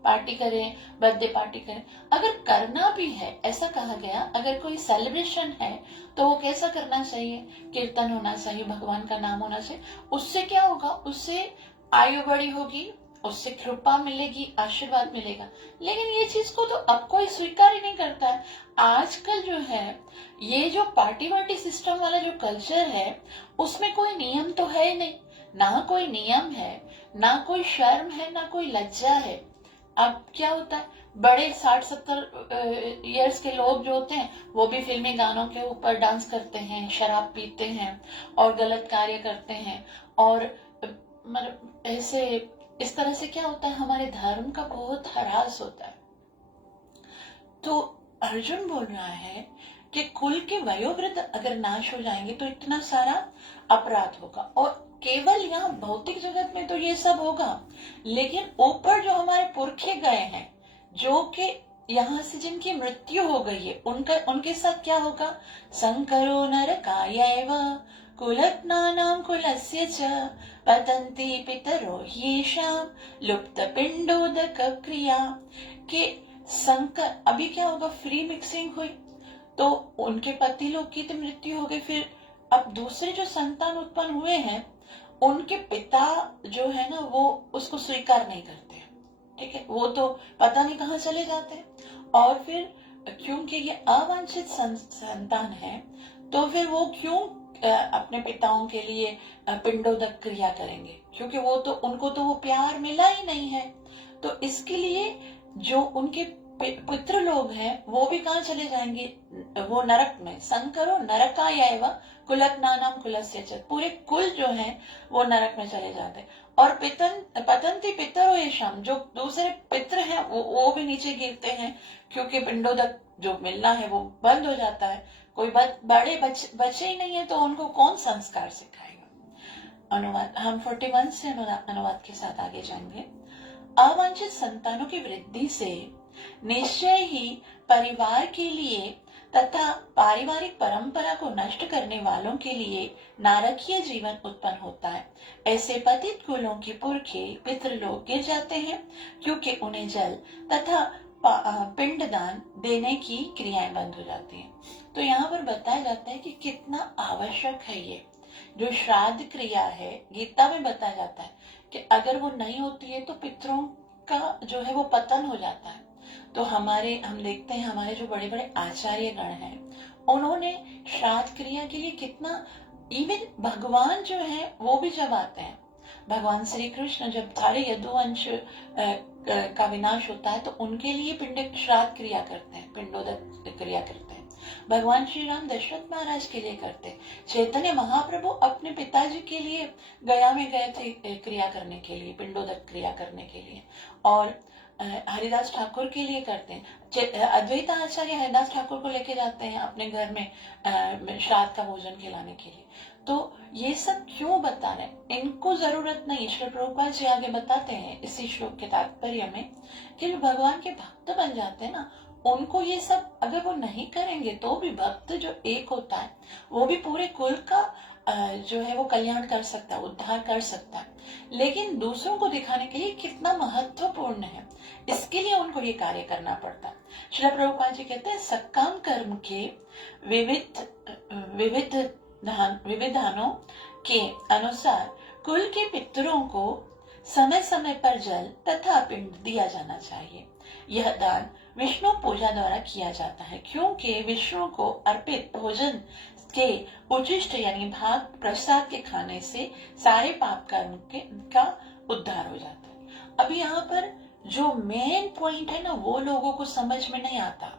पार्टी करें, बर्थडे पार्टी करें। अगर करना भी है, ऐसा कहा गया, अगर कोई सेलिब्रेशन है तो वो कैसा करना चाहिए, कीर्तन होना चाहिए, भगवान का नाम होना चाहिए। उससे क्या होगा, उससे आयु बड़ी होगी, उससे कृपा मिलेगी, आशीर्वाद मिलेगा। लेकिन ये चीज को तो अब कोई स्वीकार ही नहीं करता है। आजकल जो है ये जो पार्टी वार्टी सिस्टम वाला जो कल्चर है उसमें कोई नियम तो है ही नहीं, ना कोई नियम है, ना कोई शर्म है, ना कोई लज्जा है। अब क्या होता है, बड़े 60-70 इयर्स के लोग जो होते हैं वो भी फिल्मी गानों के ऊपर डांस करते हैं, शराब पीते हैं और गलत कार्य करते हैं। और मतलब ऐसे इस तरह से क्या होता है, हमारे धर्म का बहुत ह्रास होता है। तो अर्जुन बोल रहा है कि कुल के वयोवृद्ध अगर नाश हो जाएंगे तो इतना सारा अपराध होगा। और केवल यहाँ भौतिक जगत में तो ये सब होगा, लेकिन ऊपर जो हमारे पुरखे गए हैं, जो कि यहाँ से जिनकी मृत्यु हो गई है, उनके साथ क्या होगा? संकरो नरकायैव कुलग्नानां कुलस्य च पतन्ति पितरो ह्येषां लुप्तपिण्डोदक क्रिया। के संकर अभी क्या होगा? फ्री मिक्सिंग हुई तो उनके पति लोग की तो मृत्यु हो गई, फिर अब दूसरे जो संतान उत्पन्न हुए हैं उनके पिता जो है ना वो उसको स्वीकार नहीं करते, ठीक है, वो तो पता नहीं कहाँ चले जाते हैं। और फिर क्योंकि ये अवांछित संतान है तो फिर वो क्यों अपने पिताओं के लिए पिंडोदक क्रिया करेंगे? क्योंकि वो तो उनको तो वो प्यार मिला ही नहीं है। तो इसके लिए जो उनके पितृ लोग हैं वो भी कहाँ चले जाएंगे? वो नरक में। संकरो नरकायैव कुलग्नानां कुलस्य च, पूरे कुल जो है वो नरक में चले जाते। और पतन्ति पितरो येषां, जो दूसरे पितृ हैं वो भी नीचे गिरते हैं, क्योंकि पिंडोदक जो मिलना है वो बंद हो जाता है। कोई बड़े बचे ही नहीं है तो उनको कौन संस्कार सिखाएगा? अनुवाद हम 41 से अनुवाद के साथ आगे जाएंगे। अवांछित संतानों की वृद्धि से निश्चय ही परिवार के लिए तथा पारिवारिक परंपरा को नष्ट करने वालों के लिए नारकीय जीवन उत्पन्न होता है। ऐसे पतित कुलों के पुरखे पितृलोक गिर जाते हैं, क्योंकि उन्हें जल तथा पिंडदान देने की क्रियाएं बंद हो जाती हैं। तो यहाँ पर बताया जाता है कि कितना आवश्यक है ये जो श्राद्ध क्रिया है। गीता में बताया जाता है कि अगर वो नहीं होती है तो पितरों का जो है वो पतन हो जाता है। तो हम देखते हैं हमारे जो बड़े बड़े आचार्य गण हैं उन्होंने श्राद्ध क्रिया के लिए कितना, इवन भगवान जो है वो भी जब आते हैं, भगवान श्री कृष्ण जब सारे यदुवंश का विनाश होता है तो उनके लिए पिंड श्राद्ध क्रिया करते हैं, पिंडोदक क्रिया करते हैं। भगवान श्री राम दशरथ महाराज के लिए करते। चैतन्य महाप्रभु अपने पिताजी के लिए गया में गए थे क्रिया करने के लिए, पिंडोदक क्रिया करने के लिए। और हरिदास ठाकुर के लिए करते हैं। अद्वैत आचार्य हरिदास ठाकुर को लेके जाते हैं अपने घर में श्राद्ध का भोजन खिलाने के लिए। तो ये सब क्यों बता रहे हैं? इनको जरूरत नहीं। श्री प्रभुपाद जी आगे बताते हैं इसी श्लोक के तात्पर्य में कि भगवान के भक्त बन जाते हैं ना, उनको ये सब अगर वो नहीं करेंगे तो भी भक्त जो एक होता है वो भी पूरे कुल का जो है वो कल्याण कर सकता है, उद्धार कर सकता है। लेकिन दूसरों को दिखाने के लिए कितना महत्वपूर्ण है, इसके लिए उनको ये कार्य करना पड़ता है। श्री प्रभुपाद जी कहते हैं सकाम कर्म के विविधानों के अनुसार कुल के पितरों को समय समय पर जल तथा पिंड दिया जाना चाहिए। यह दान विष्णु पूजा द्वारा किया जाता है, क्योंकि विष्णु को अर्पित भोजन के उचिष्ट यानी भाग प्रसाद के खाने से सारे पाप कर्म का उद्धार हो जाता है। अब यहाँ पर जो मेन पॉइंट है ना वो लोगों को समझ में नहीं आता।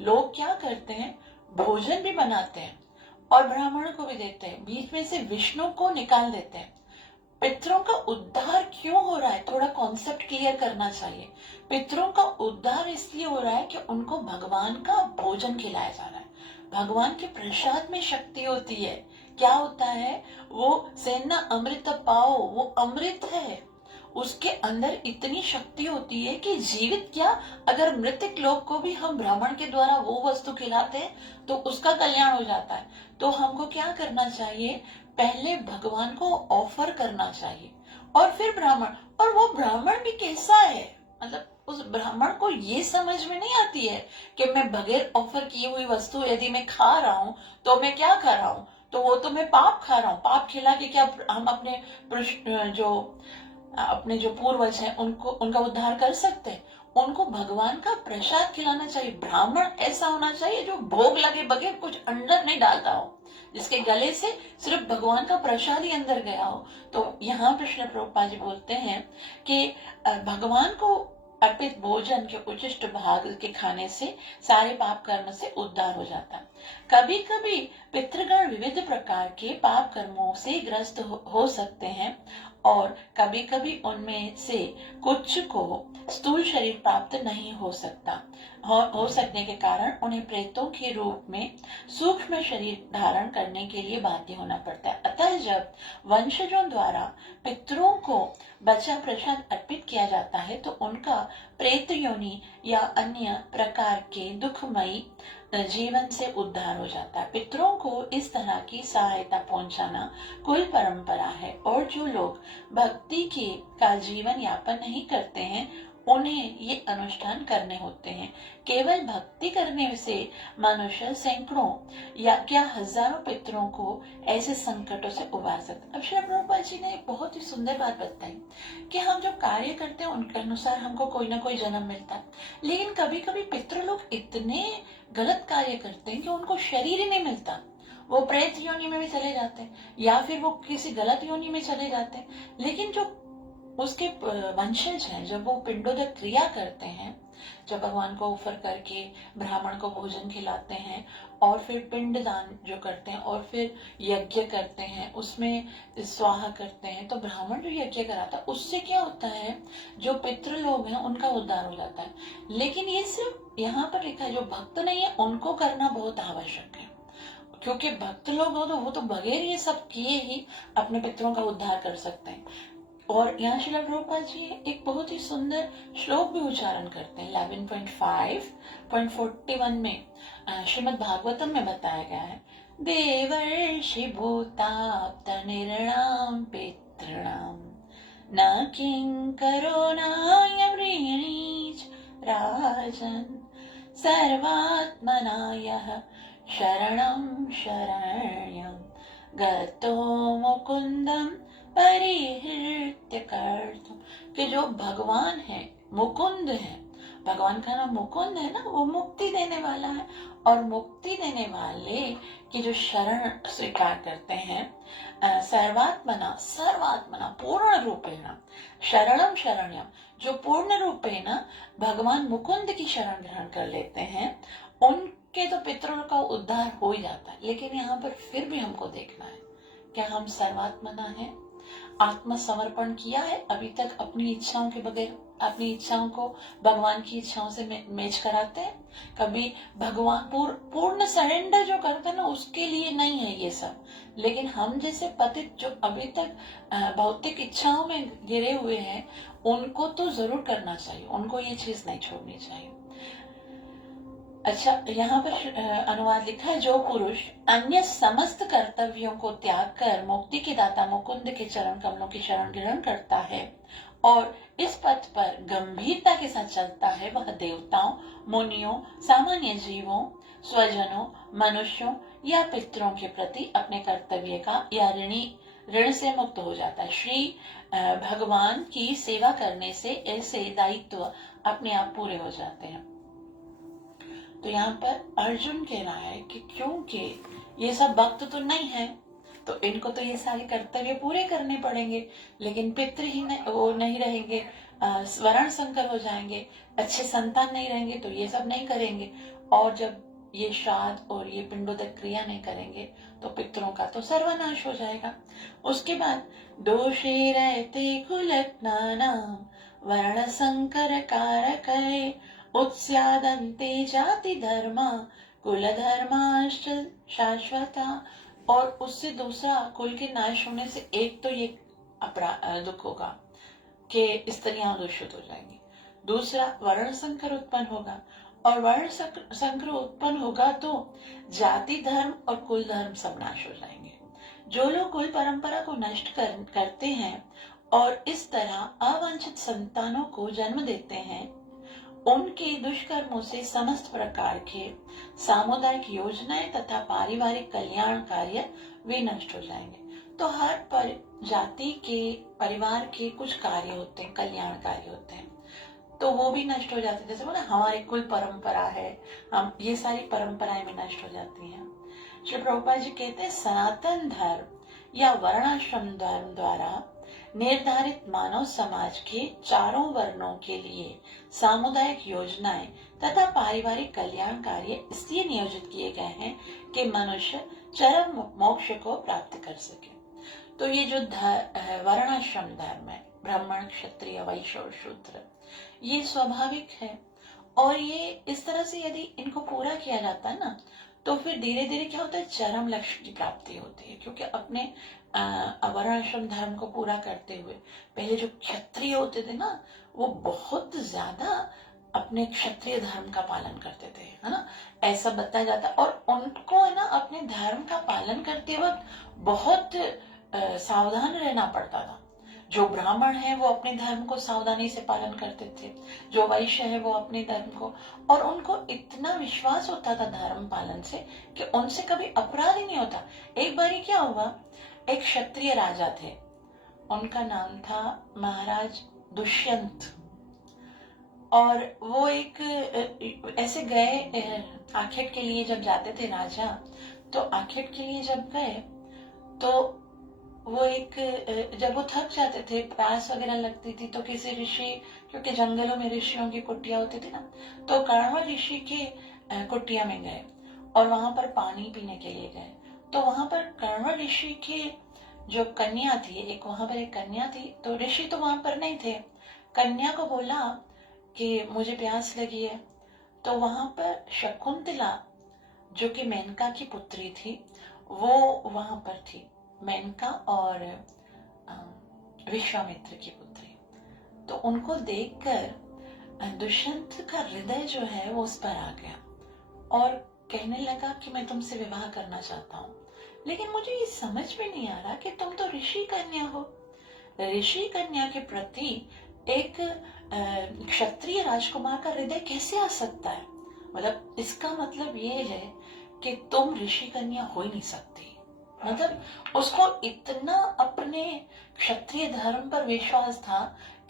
लोग क्या करते हैं, भोजन भी बनाते हैं और ब्राह्मण को भी देते हैं, बीच में से विष्णु को निकाल देते हैं। पितरों का उद्धार क्यों हो रहा है, थोड़ा कॉन्सेप्ट क्लियर करना चाहिए। पितरों का उद्धार इसलिए हो रहा है कि उनको भगवान का भोजन खिलाया जा रहा है। भगवान के प्रसाद में शक्ति होती है। क्या होता है वो सेना अमृत पाओ, वो अमृत है, उसके अंदर इतनी शक्ति होती है कि जीवित क्या, अगर मृतक लोग को भी हम ब्राह्मण के द्वारा वो वस्तु खिलाते हैं तो उसका कल्याण हो जाता है। तो हमको क्या करना चाहिए, पहले भगवान को ऑफर करना चाहिए और फिर ब्राह्मण। और वो ब्राह्मण भी कैसा है, मतलब उस ब्राह्मण को ये समझ में नहीं आती है कि मैं बगैर ऑफर की हुई वस्तु यदि मैं खा रहा हूँ तो मैं क्या कर रहा हूँ, तो वो तो मैं पाप खा रहा हूँ। पाप खिला के क्या हम अपने जो पूर्वज हैं उनका उद्धार कर सकते हैं? उनको भगवान का प्रसाद खिलाना चाहिए। ब्राह्मण ऐसा होना चाहिए जो भोग लगे बगैर कुछ अंदर नहीं डालता हो, जिसके गले से सिर्फ भगवान का प्रसाद ही अंदर गया हो। तो यहाँ पे श्री प्रभुपाद जी बोलते हैं कि भगवान को अर्पित भोजन के उचिष्ट भाग के खाने से सारे पाप कर्म से उद्धार हो जाता है। कभी कभी पितृगण विविध प्रकार के पाप कर्मों से ग्रस्त हो सकते हैं और कभी कभी उनमें से कुछ को स्थूल शरीर प्राप्त नहीं हो सकता। हो सकने के कारण उन्हें प्रेतों के रूप में सूक्ष्म शरीर धारण करने के लिए बाध्य होना पड़ता है। अतः जब वंशजों द्वारा पितरों को बचा प्रसाद अर्पित किया जाता है तो उनका प्रेत योनि या अन्य प्रकार के दुखमयी जीवन से उद्धार हो जाता है। पितरों को इस तरह की सहायता पहुंचाना कुल परंपरा है, और जो लोग भक्ति के का जीवन यापन नहीं करते हैं उन्हें ये अनुष्ठान करने होते हैं। केवल भक्ति करने से मनुष्य सैकड़ों या क्या हजारों पितरों को ऐसे संकटों से उबार सकता। अब श्री प्रभुपाद जी ने एक बहुत ही सुंदर बात बताई कि हम जो कार्य करते हैं उनके अनुसार हमको कोई ना कोई जन्म मिलता है, लेकिन कभी कभी पितृ लोग इतने गलत कार्य करते हैं कि उनको शरीर ही नहीं मिलता। वो प्रेत योनि में भी चले जाते हैं या फिर वो किसी गलत योनि में चले जाते हैं, लेकिन जो उसके वंशज हैं जब वो पिंडोदक क्रिया करते हैं, जब भगवान को ऑफर करके ब्राह्मण को भोजन खिलाते हैं और फिर पिंड दान जो करते हैं और फिर यज्ञ करते हैं, उसमें स्वाहा करते हैं, तो ब्राह्मण जो यज्ञ कराता है उससे क्या होता है, जो पितृ लोग हैं उनका उद्धार हो जाता है। लेकिन ये सिर्फ यहाँ पर लिखा है जो भक्त नहीं है उनको करना बहुत आवश्यक है, क्योंकि भक्त लोग हो तो वो तो बगैर ये सब किए ही अपने पितरों का उद्धार कर सकते हैं। और यहाँ श्रील प्रभुपाद जी एक बहुत ही सुंदर श्लोक भी उच्चारण करते हैं 11.5.41 में श्रीमद् भागवतम में बताया गया है, देवर्षि भूताप्त निर्णाम पितृणाम न किंकरो नायव्रीणीच राजन सर्वात्मना यः शरणं शरण्यं गतो मुकुंदम परिहृत्य कर्तुम, कि जो भगवान है मुकुंद है, भगवान का नाम मुकुंद है ना, वो मुक्ति देने वाला है, और मुक्ति देने वाले की जो शरण स्वीकार करते हैं सर्वात्मना सर्वात्मना पूर्ण रूपेण शरणम शरण्यम, जो पूर्ण रूपेण भगवान मुकुंद की शरण ग्रहण कर लेते हैं उनके तो पितरों का उद्धार हो ही जाता है। लेकिन यहाँ पर फिर भी हमको देखना है क्या हम सर्वात्मना है, आत्मसमर्पण किया है अभी तक अपनी इच्छाओं के बगैर, अपनी इच्छाओं को भगवान की इच्छाओं से मैच कराते हैं। कभी भगवान पूर्ण सरेंडर जो करते हैं ना उसके लिए नहीं है ये सब, लेकिन हम जैसे पतित जो अभी तक भौतिक इच्छाओं में गिरे हुए हैं उनको तो जरूर करना चाहिए, उनको ये चीज नहीं छोड़नी चाहिए। अच्छा, यहाँ पर अनुवाद लिखा है, जो पुरुष अन्य समस्त कर्तव्यों को त्याग कर मुक्ति के दाता मुकुंद के चरण कमलों की शरण ग्रहण करता है और इस पथ पर गंभीरता के साथ चलता है, वह देवताओं, मुनियों, सामान्य जीवों, स्वजनों, मनुष्यों या पितरों के प्रति अपने कर्तव्य का या ऋण से मुक्त हो जाता है। श्री भगवान की सेवा करने से ऐसे दायित्व अपने आप पूरे हो जाते हैं। तो यहाँ पर अर्जुन कह रहा है कि क्योंकि ये सब भक्त तो नहीं है तो इनको तो ये सारे कर्तव्य पूरे करने पड़ेंगे, लेकिन पितृ ही वो नहीं रहेंगे, वर्ण संकर हो जाएंगे, अच्छे संतान नहीं रहेंगे तो ये सब नहीं करेंगे, और जब ये श्राद्ध और ये पिंडोदक क्रिया नहीं करेंगे तो पितरों का तो सर्वनाश हो जाएगा। उसके बाद दोषे रहते कुलग्नानां वर्ण संकर कारक उत्स्यादन्ते जाति धर्मा कुल धर्माश्च शाश्वता, और उससे दूसरा कुल के नाश होने से एक तो ये दुख होगा कि स्त्रियां दूषित हो जाएंगी, दूसरा वर्ण संकर उत्पन्न होगा, और वर्ण संकर उत्पन्न होगा तो जाति धर्म और कुल धर्म सब नाश हो जाएंगे। जो लोग कुल परंपरा को नष्ट करते हैं और इस तरह अवांछित संतानों को जन्म देते हैं उनके दुष्कर्मों से समस्त प्रकार के सामुदायिक योजनाएं तथा पारिवारिक कल्याण कार्य वे नष्ट हो जाएंगे। तो हर पर जाति के परिवार के कुछ कार्य होते हैं, कल्याण कार्य होते हैं, तो वो भी नष्ट हो जाते हैं। जैसे बोला हमारी कुल परंपरा है, हम ये सारी परंपराएं भी नष्ट हो जाती हैं। श्री प्रभुपाद जी कहते हैं सनातन धर्म या वर्णाश्रम धर्म द्वारा निर्धारित मानव समाज के चारों वर्णों के लिए सामुदायिक योजनाएं तथा पारिवारिक कल्याण कार्य इसलिए नियोजित किए गए हैं कि मनुष्य चरम मोक्ष को प्राप्त कर सके। तो ये जो वर्णाश्रम धर्म है, ब्राह्मण, क्षत्रिय, वैश्य और शूद्र, ये स्वाभाविक है और ये इस तरह से यदि इनको पूरा किया जाता है ना, तो फिर धीरे धीरे क्या होता है, चरम लक्ष्य की प्राप्ति होती है। क्योंकि अपने वर्णाश्रम धर्म को पूरा करते हुए पहले जो क्षत्रिय होते थे ना, वो बहुत ज्यादा अपने क्षत्रिय धर्म का पालन करते थे, है ना, ऐसा बताया जाता है। और उनको है ना अपने धर्म का पालन करते वक्त बहुत सावधान रहना पड़ता था। जो ब्राह्मण है वो अपने धर्म को सावधानी से पालन करते थे, जो वैश्य है वो अपने धर्म को, और उनको इतना विश्वास होता था धर्म पालन से कि उनसे कभी अपराध ही नहीं होता। एक बारी क्या हुआ, एक क्षत्रिय राजा थे, उनका नाम था महाराज दुष्यंत। और वो एक ऐसे गए आखेट के लिए, जब जाते थे राजा, तो आखेट के लिए जब गए तो वो एक जब वो थक जाते थे, प्यास वगैरह लगती थी, तो किसी ऋषि, क्योंकि जंगलों में ऋषियों की कुटिया होती थी ना, तो कण्व ऋषि की कुटिया में गए और वहां पर पानी पीने के लिए गए। तो वहां पर कण्व ऋषि की जो कन्या थी, एक वहां पर एक कन्या थी, तो ऋषि तो वहां पर नहीं थे। कन्या को बोला कि मुझे प्यास लगी है। तो वहां पर शकुंतला, जो कि मेनका की पुत्री थी, वो वहां पर थी, मेनका और विश्वामित्र की पुत्री। तो उनको देखकर दुष्यंत का हृदय जो है वो उस पर आ गया और कहने लगा कि मैं तुमसे विवाह करना चाहता हूँ, लेकिन मुझे ये समझ में नहीं आ रहा कि तुम तो ऋषि कन्या हो। ऋषि कन्या के प्रति एक क्षत्रिय राजकुमार का हृदय कैसे आ सकता है? मतलब इसका मतलब ये है कि तुम ऋषि कन्या हो ही नहीं सकती। मतलब उसको इतना अपने क्षत्रिय धर्म पर विश्वास था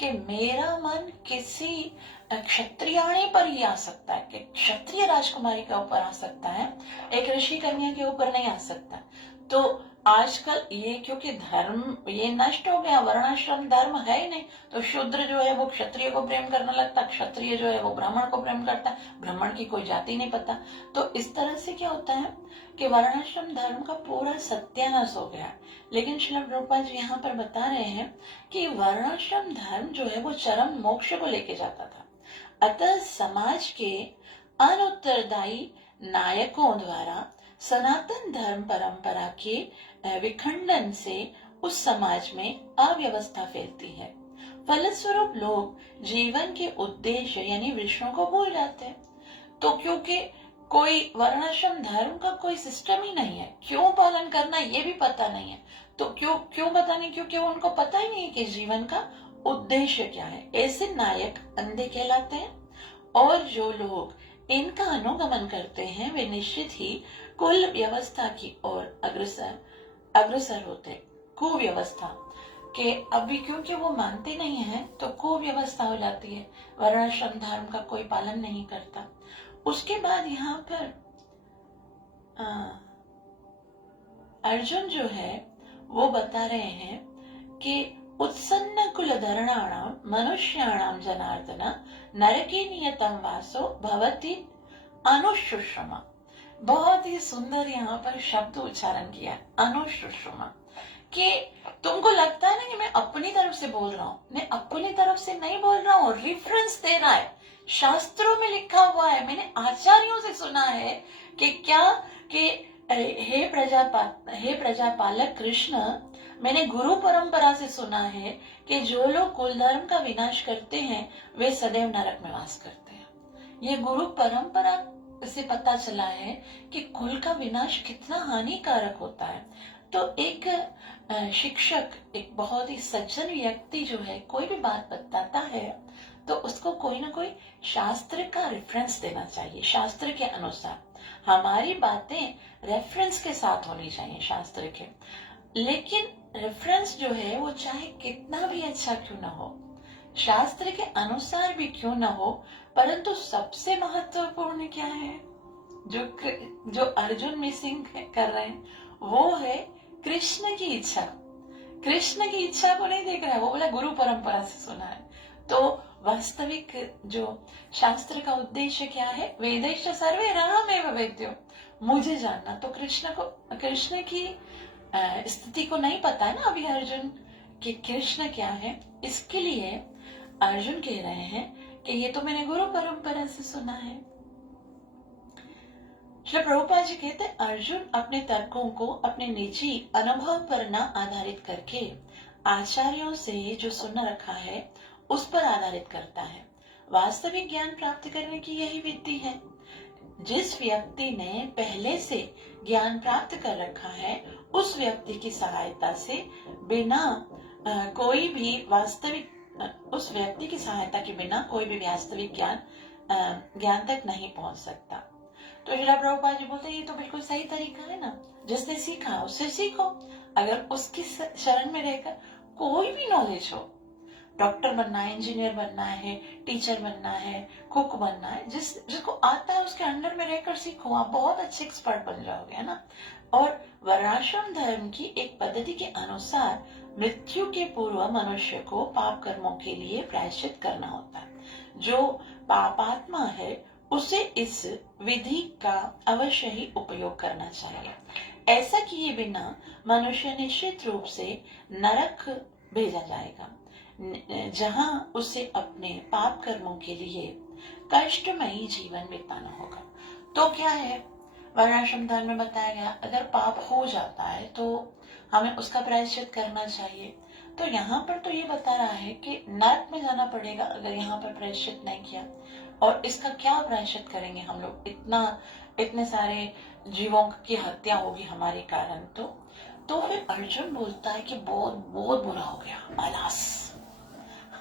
कि मेरा मन किसी क्षत्रियाणी पर ही आ सकता है, कि क्षत्रिय राजकुमारी के ऊपर आ सकता है, एक ऋषि कन्या के ऊपर नहीं आ सकता। तो आजकल ये क्योंकि धर्म ये नष्ट हो गया, वर्णाश्रम धर्म है ही नहीं, तो शूद्र जो है वो क्षत्रिय को प्रेम करने लगता, क्षत्रिय जो है वो ब्राह्मण को प्रेम करता, ब्राह्मण की कोई जाति नहीं पता। तो इस तरह से क्या होता है कि वर्णाश्रम धर्म का पूरा सत्यानाश हो गया। लेकिन श्रील प्रभुपाद जी यहाँ पर बता रहे हैं कि वर्णाश्रम धर्म जो है वो चरम मोक्ष को लेके जाता था। अतः समाज के अनुत्तरदायी नायकों द्वारा सनातन धर्म परंपरा के विखंडन से उस समाज में अव्यवस्था फैलती है। फलस्वरूप लोग जीवन के उद्देश्य यानी विषयों को भूल जाते हैं। तो क्योंकि कोई वर्णाश्रम धर्म का कोई सिस्टम ही नहीं है, क्यों पालन करना ये भी पता नहीं है। तो क्यों पता नहीं, क्योंकि उनको पता ही नहीं कि जीवन का उद्देश्य क्या है। ऐसे नायक अंधे कहलाते हैं, और जो लोग इनका अनुगमन करते हैं वे निश्चित ही कुल व्यवस्था की ओर अग्रसर होते। कुव्यवस्था के अभी क्योंकि वो मानते नहीं है तो कुव्यवस्था हो जाती है, वर्णाश्रम धर्म का कोई पालन नहीं करता। उसके बाद यहाँ पर अर्जुन जो है वो बता रहे हैं कि उत्सन्न कुल धरणाणाम मनुष्याणाम जनार्दन नरके नियतम वासो भवति अनुशुश्रमा। बहुत ही सुंदर यहाँ पर शब्द उच्चारण किया, अनुशुश्रमा, कि तुमको लगता है ना कि मैं अपनी तरफ से बोल रहा हूँ, मैं अपनी तरफ से नहीं बोल रहा हूँ, रेफरेंस दे रहा है, शास्त्रों में लिखा हुआ है, मैंने आचार्यों से सुना है कि क्या कि हे प्रजापालक कृष्ण, मैंने गुरु परंपरा से सुना है कि जो लोग कुल धर्म का विनाश करते हैं वे सदैव नरक में वास करते हैं। ये गुरु परंपरा से पता चला है कि कुल का विनाश कितना हानिकारक होता है। तो एक शिक्षक, एक बहुत ही सज्जन व्यक्ति जो है, कोई भी बात बताता है तो उसको कोई ना कोई शास्त्र का रेफरेंस देना चाहिए। शास्त्र के अनुसार हमारी बातें रेफरेंस के साथ होनी चाहिए शास्त्र के। लेकिन रेफरेंस जो है वो चाहे कितना भी अच्छा क्यों ना हो, शास्त्र के अनुसार भी क्यों ना हो, परंतु सबसे महत्वपूर्ण क्या है, जो अर्जुन मिसिंग कर रहे हैं वो है कृष्ण की इच्छा। कृष्ण की इच्छा को नहीं देख रहा है, वो बोला गुरु परंपरा से सुना है। तो वास्तविक जो शास्त्र का उद्देश्य क्या है, वेदैश्च सर्वे रामेव वेद्यो, मुझे जानना। तो कृष्ण की स्थिति को नहीं पता है ना अभी अर्जुन कि कृष्ण क्या है। इसके लिए अर्जुन कह रहे हैं कि ये तो मैंने गुरु परंपरा से सुना है। श्री प्रभुपाद जी कहते अर्जुन अपने तर्कों को अपने निजी अनुभव पर न आधारित करके आचार्यों से जो सुन रखा है उस पर आधारित करता है। वास्तविक ज्ञान प्राप्त करने की यही विधि है। जिस व्यक्ति ने पहले से ज्ञान प्राप्त कर रखा है उस व्यक्ति की सहायता से बिना कोई भी वास्तविक उस व्यक्ति की सहायता के बिना कोई भी वास्तविक ज्ञान तक नहीं पहुंच सकता। तो श्रील प्रभुपाद जी बोलते हैं ये तो बिल्कुल सही तरीका है ना, जिसने सीखा उससे सीखो। अगर उसकी शरण में रहकर कोई भी नॉलेज हो, डॉक्टर बनना है, इंजीनियर बनना है, टीचर बनना है, कुक बनना है, जिसको आता है उसके अंडर में रहकर सीखो, आप बहुत अच्छे एक्सपर्ट बन जाओगे, है ना। और वर्णाश्रम धर्म की एक पद्धति के अनुसार मृत्यु के पूर्व मनुष्य को पाप कर्मों के लिए प्रायश्चित करना होता है। जो पापात्मा है उसे इस विधि का अवश्य ही उपयोग करना चाहिए। ऐसा किए बिना मनुष्य निश्चित रूप से नरक भेजा जाएगा, जहां उसे अपने पाप कर्मों के लिए कष्टमयी जीवन बिताना होगा। तो क्या है, वर्णाश्रम धर्म में बताया गया अगर पाप हो जाता है तो हमें उसका प्रायश्चित करना चाहिए। तो यहाँ पर तो ये बता रहा है कि नरक में जाना पड़ेगा अगर यहाँ पर प्रायश्चित नहीं किया। और इसका क्या प्रायश्चित करेंगे हम लोग, इतने सारे जीवों की हत्या होगी हमारे कारण। तो फिर अर्जुन बोलता है कि बहुत बहुत बुरा हो गया, अलास,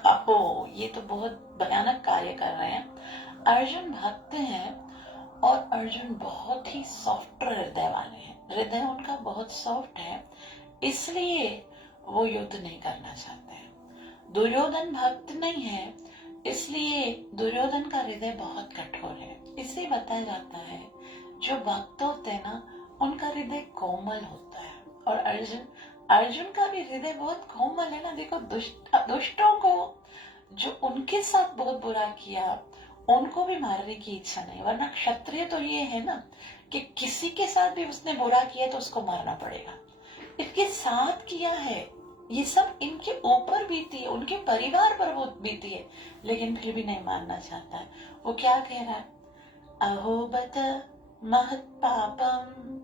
अहो ये तो बहुत भयानक कार्य कर रहे हैं। अर्जुन भक्त हैं और अर्जुन बहुत ही सॉफ्ट हृदय वाले हैं, हृदय उनका बहुत सॉफ्ट है, इसलिए वो युद्ध नहीं करना चाहते हैं। दुर्योधन भक्त नहीं है, इसलिए दुर्योधन का हृदय बहुत कठोर है। इसलिए बताया जाता है जो भक्त होते हैं ना उनका हृदय कोमल होता है। और अर्जुन का भी हृदय बहुत कोमल है ना। देखो दुष्टों को जो उनके साथ बहुत बुरा किया उनको भी मारने की इच्छा नहीं, वरना क्षत्रिय तो ये है ना कि किसी के साथ भी उसने बुरा किया तो उसको मारना पड़ेगा। इनके साथ किया है, ये सब इनके ऊपर बीती है, उनके परिवार पर वो बीती है, लेकिन फिर भी नहीं मानना चाहता है। वो क्या कह रहा है, अहो बत महत् पापम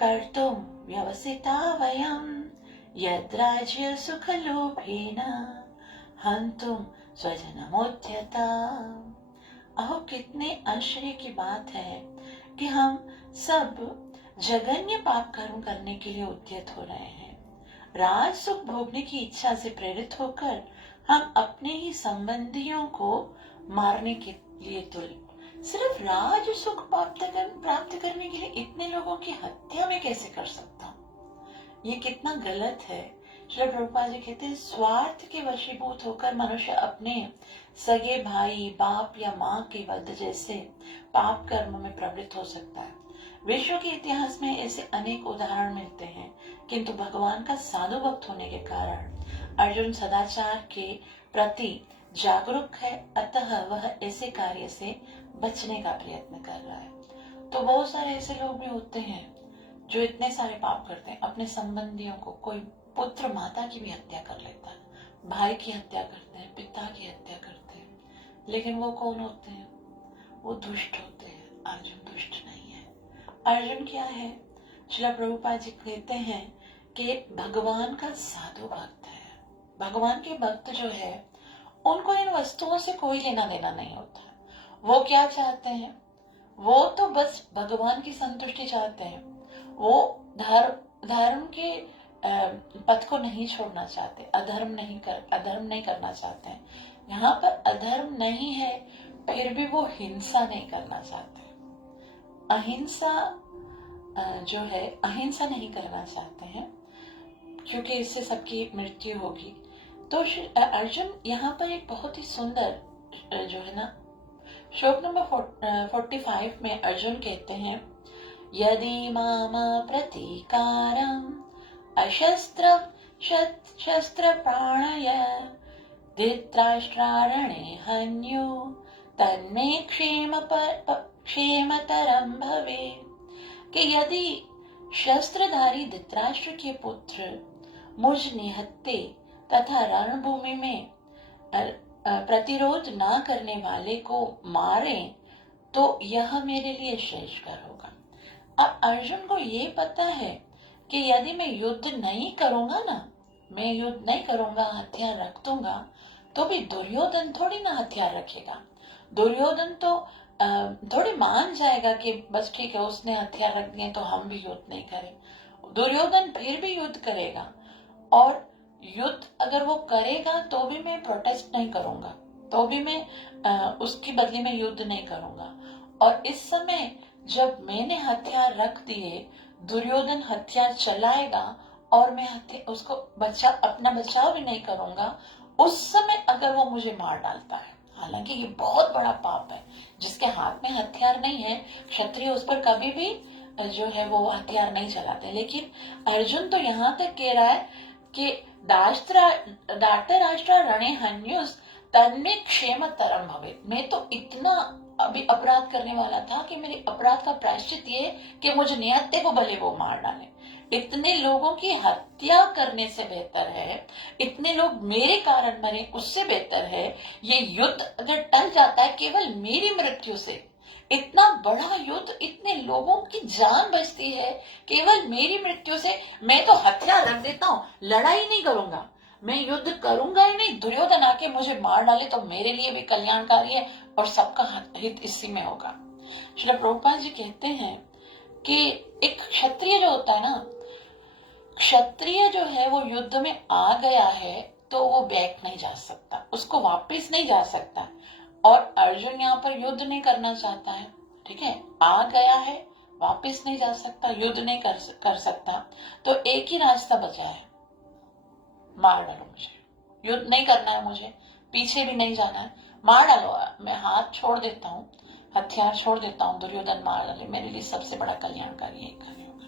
कर्तुम व्यवसिता वयम यद राज्य सुख लोभेन हंतुम स्वजनमोद्यता। अहो कितने आश्चर्य की बात है कि हम सब जघन्य पाप कर्म करने के लिए उद्यत हो रहे हैं। राज सुख भोगने की इच्छा से प्रेरित होकर हम अपने ही संबंधियों को मारने के लिए तुल। सिर्फ राज सुख प्राप्त करने के लिए इतने लोगों की हत्या में कैसे कर सकता हूँ, ये कितना गलत है। श्री प्रभुपाद जी कहते हैं स्वार्थ के वशीभूत होकर मनुष्य अपने सगे भाई, बाप या माँ के वध जैसे पाप कर्म में प्रवृत्त हो सकता है। विश्व के इतिहास में ऐसे अनेक उदाहरण मिलते हैं, किंतु भगवान का साधु भक्त होने के कारण अर्जुन सदाचार के प्रति जागरूक है, अतः वह ऐसे कार्य से बचने का प्रयत्न कर रहा है। तो बहुत सारे ऐसे लोग भी होते हैं जो इतने सारे पाप करते हैं, अपने संबंधियों को, कोई पुत्र माता की भी हत्या कर लेता है, भाई की हत्या करते हैं, पिता की हत्या करते हैं, लेकिन वो कौन होते हैं, वो दुष्ट होते हैं। अर्जुन दुष्ट नहीं है। अर्जुन क्या है, श्रील प्रभुपाद जी कहते हैं कि भगवान का साधु भक्त है। भगवान के भक्त जो है उनको इन वस्तुओं से कोई लेना देना नहीं होता है। वो क्या चाहते हैं, वो तो बस भगवान की संतुष्टि चाहते हैं। वो धर्म के पथ को नहीं छोड़ना चाहते, अधर्म नहीं करना चाहते हैं। यहाँ पर अधर्म नहीं है फिर भी वो हिंसा नहीं करना चाहते, अहिंसा जो है अहिंसा नहीं करना चाहते हैं, क्योंकि इससे सबकी मृत्यु होगी। तो अर्जुन यहाँ पर एक बहुत ही सुंदर जो है ना श्लोक नंबर 45 में अर्जुन कहते हैं यदि माम प्रतीकारम अशस्त्र शस्त्र प्राणय धृतराष्ट्रारणे हन्यो तन्मे क्षेमतरम भवे। कि यदि शस्त्रधारी धृतराष्ट्र के पुत्र मुझ निहत्ते तथा रणभूमि में प्रतिरोध ना करने वाले को मारें तो यह मेरे लिए श्रेष्ठकर होगा। अब अर्जुन को ये पता है कि यदि मैं युद्ध नहीं करूंगा ना, मैं युद्ध नहीं करूंगा, हथियार रख दूंगा, तो भी दुर्योधन थोड़ी ना हथियार रखेगा। दुर्योधन तो थोड़ी मान जाएगा कि बस ठीक है, उसने हथियार रख दिए तो हम भी युद्ध नहीं करें। दुर्योधन फिर भी युद्ध करेगा, और युद्ध अगर वो करेगा तो भी मैं प्रोटेस्ट नहीं करूंगा, तो भी मैं उसकी बदले में युद्ध नहीं करूंगा। और इस समय जब मैंने हथियार रख दिए, दुर्योधन हथियार चलाएगा और मैं उसको अपना बचाव भी नहीं करूंगा, उस समय अगर वो मुझे मार डालता है, हालांकि ये बहुत बड़ा पाप है। जिसके हाथ में हथियार नहीं है, क्षत्रिय उस पर कभी भी जो है वो हथियार नहीं चलाते। लेकिन अर्जुन तो यहाँ तक कह रहा है कि दातराष्ट्र रणे हन्युस तन्मे क्षेम तरम भवे। मैं तो इतना अभी अपराध करने वाला था कि मेरे अपराध का प्रायश्चित ये कि मुझे निहत्ते को भले वो मार डाले। इतने लोगों की हत्या करने से बेहतर है, इतने लोग मेरे कारण मरे उससे बेहतर है, ये युद्ध अगर टल जाता है केवल मेरी मृत्यु से, इतना बड़ा युद्ध, इतने लोगों की जान बचती है केवल मेरी मृत्यु से, मैं तो हथियार रख देता हूँ, लड़ाई नहीं करूंगा, मैं युद्ध करूंगा ही नहीं। दुर्योधन आके मुझे मार डाले तो मेरे लिए भी कल्याणकारी है और सबका हित इसी में होगा। श्री प्रभुपाद जी कहते हैं कि एक क्षत्रिय जो होता है ना, क्षत्रिय जो है वो युद्ध में आ गया है तो वो बैक नहीं जा सकता, उसको वापस नहीं जा सकता। और अर्जुन यहाँ पर युद्ध नहीं करना चाहता है, ठीक है, आ गया है, वापस नहीं जा सकता, युद्ध नहीं कर सकता, तो एक ही रास्ता बचा है, मार डालो मुझे, युद्ध नहीं करना है मुझे, पीछे भी नहीं जाना है, मार डालो, मैं हाथ छोड़ देता हूँ, हथियार छोड़ देता हूँ, दुर्योधन मार डाले, मेरे लिए सबसे बड़ा कल्याणकारी यही कार्य होगा।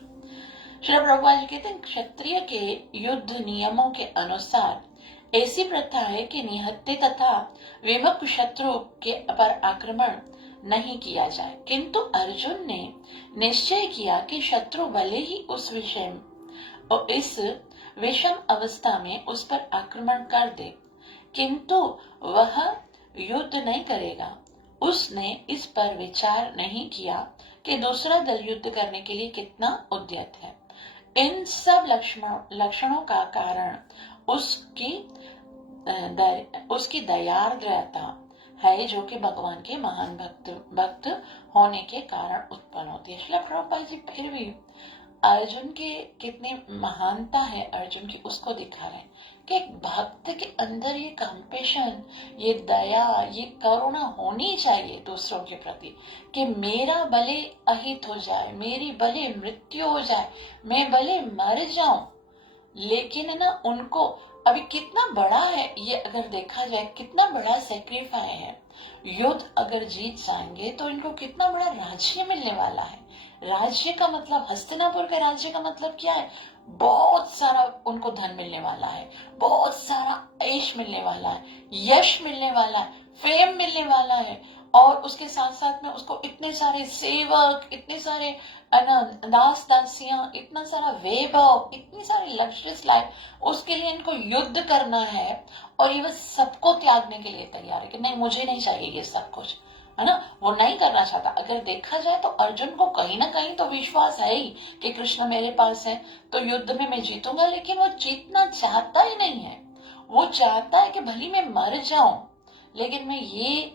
श्री प्रभुपाद जी कहते हैं क्षत्रिय के युद्ध नियमों के अनुसार ऐसी प्रथा है कि निहत्ते तथा विमुख शत्रु के पर आक्रमण नहीं किया जाए, किंतु अर्जुन ने निश्चय किया कि शत्रु भले ही उस विषय और इस विषम अवस्था में उस पर आक्रमण कर दे, किंतु वह युद्ध नहीं करेगा। उसने इस पर विचार नहीं किया कि दूसरा दल युद्ध करने के लिए कितना उद्यत है। इन सब लक्षणों का कारण उसकी दयार्द्रता है, जो कि भगवान के महान भक्त होने के कारण उत्पन्न होती है। श्रील प्रभुपाद जी फिर भी अर्जुन के कितनी महानता है अर्जुन की, उसको दिखा रहे हैं कि एक भक्त के अंदर ये कंपेशन, ये दया, ये करुणा होनी चाहिए दूसरों के प्रति, कि मेरा भले अहित हो जाए, मेरी भले मृत्यु हो जाए, मैं भले मर जाऊं, लेकिन है ना उनको अभी कितना बड़ा है ये, अगर देखा जाए कितना बड़ा सेक्रीफाई है। युद्ध अगर जीत जाएंगे तो इनको कितना बड़ा राज्य मिलने वाला है। राज्य का मतलब, हस्तिनापुर के राज्य का मतलब क्या है? बहुत सारा उनको धन मिलने वाला है, बहुत सारा ऐश मिलने वाला है, यश मिलने वाला है, फेम मिलने वाला है, और उसके साथ साथ में उसको इतने सारे सेवक, इतने सारे दास दासियां, इतना सारा वैभव, इतनी सारी लग्जरियस लाइफ, उसके लिए इनको युद्ध करना है। और ये बस सबको त्यागने के लिए तैयार है कि नहीं, मुझे नहीं चाहिए ये सब कुछ, है ना, वो नहीं करना चाहता। अगर देखा जाए तो अर्जुन को कहीं ना कहीं तो विश्वास है ही कि कृष्ण मेरे पास है तो युद्ध में मैं जीतूंगा, लेकिन वो जीतना चाहता ही नहीं है। वो चाहता है कि भली मैं मर जाऊं, लेकिन मैं ये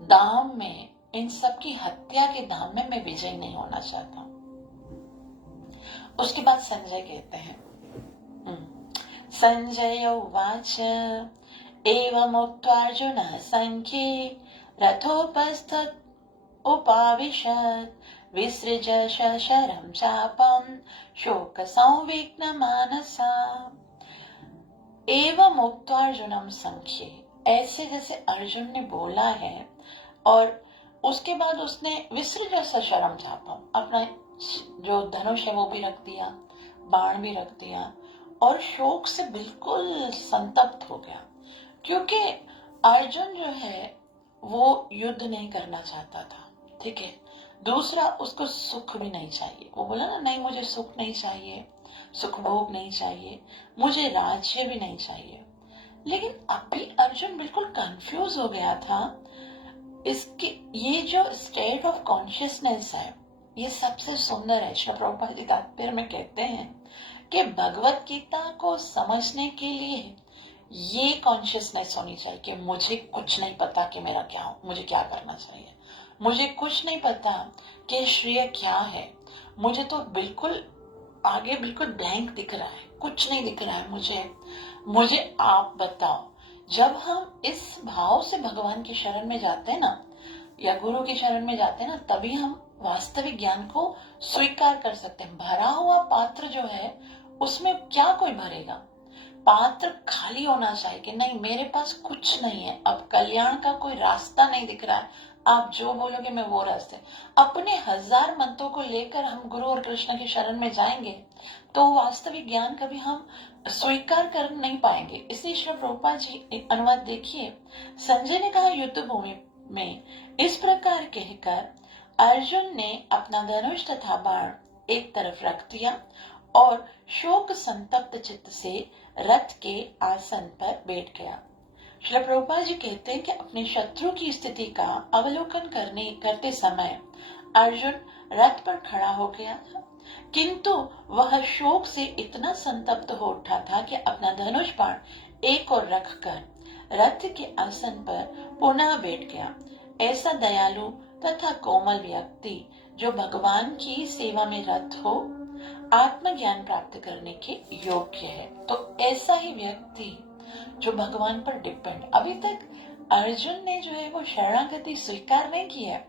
दाम में, इन सब की हत्या के दाम में मैं विजय नहीं होना चाहता। उसके बाद संजय कहते हैं, संजय उवाच एवमुक्त्वार्जुनः संख्ये रथोपस्थित उपाविशत् विसृज शशरं चापं शोक संविघ्न मानसा। एवमुक्त्वार्जुनं संख्ये, ऐसे जैसे अर्जुन ने बोला है, और उसके बाद उसने विसृज शशरं चापम, अपना जो धनुष है वो भी रख दिया, बाण भी रख दिया, और शोक से बिल्कुल संतप्त हो गया, क्योंकि अर्जुन जो है वो युद्ध नहीं करना चाहता था, ठीक है। दूसरा, उसको सुख भी नहीं चाहिए। वो बोला ना, नहीं मुझे सुख नहीं चाहिए, सुख भोग नहीं चाहिए, मुझे राज्य भी नहीं चाहिए। लेकिन अभी अर्जुन बिल्कुल कंफ्यूज हो गया था। इसके ये जो स्टेट ऑफ कॉन्शियसनेस है, ये सबसे सुंदर है। श्री प्रभुपाद जी तात्पर्य में कहते हैं कि भगवत गीता को समझने के लिए ये कॉन्शियसनेस होनी चाहिए कि मुझे कुछ नहीं पता कि मेरा क्या हो, मुझे क्या करना चाहिए। मुझे कुछ नहीं पता कि श्रेय क्या है। मुझे तो बिल्कुल आगे बिल्कुल ब्लैंक दिख रहा है, कुछ नहीं दिख रहा है मुझे आप बताओ। जब हम इस भाव से भगवान की शरण में जाते हैं ना, या गुरु की शरण में जाते हैं ना, तभी हम वास्तविक ज्ञान को स्वीकार कर सकते हैं। भरा हुआ पात्र जो है उसमें क्या कोई भरेगा? पात्र खाली होना चाहिए कि नहीं, मेरे पास कुछ नहीं है, अब कल्याण का कोई रास्ता नहीं दिख रहा है, आप जो बोलोगे मैं वो रास्ते। अपने 1000 मंत्रों को लेकर हम गुरु और कृष्ण की शरण में जाएंगे तो वास्तविक ज्ञान कभी हम स्वीकार कर नहीं पाएंगे। इसलिए श्री प्रभुपाद जी अनुवाद देखिए। संजय ने कहा, युद्ध भूमि में इस प्रकार कहकर अर्जुन ने अपना धनुष तथा बाण एक तरफ रख दिया और शोक संतप्त चित्त से रथ के आसन पर बैठ गया। श्री प्रभुपाद जी कहते हैं कि अपने शत्रु की स्थिति का अवलोकन करते समय अर्जुन रथ पर खड़ा हो गया था, किंतु वह शोक से इतना संतप्त हो उठा था कि अपना धनुष बाण एक और रखकर रथ के आसन पर पुनः बैठ गया। ऐसा दयालु तथा कोमल व्यक्ति जो भगवान की सेवा में रत हो, आत्मज्ञान प्राप्त करने के योग्य है। तो ऐसा ही व्यक्ति जो भगवान पर डिपेंड, अभी तक अर्जुन ने जो है वो शरणागति स्वीकार नहीं की है,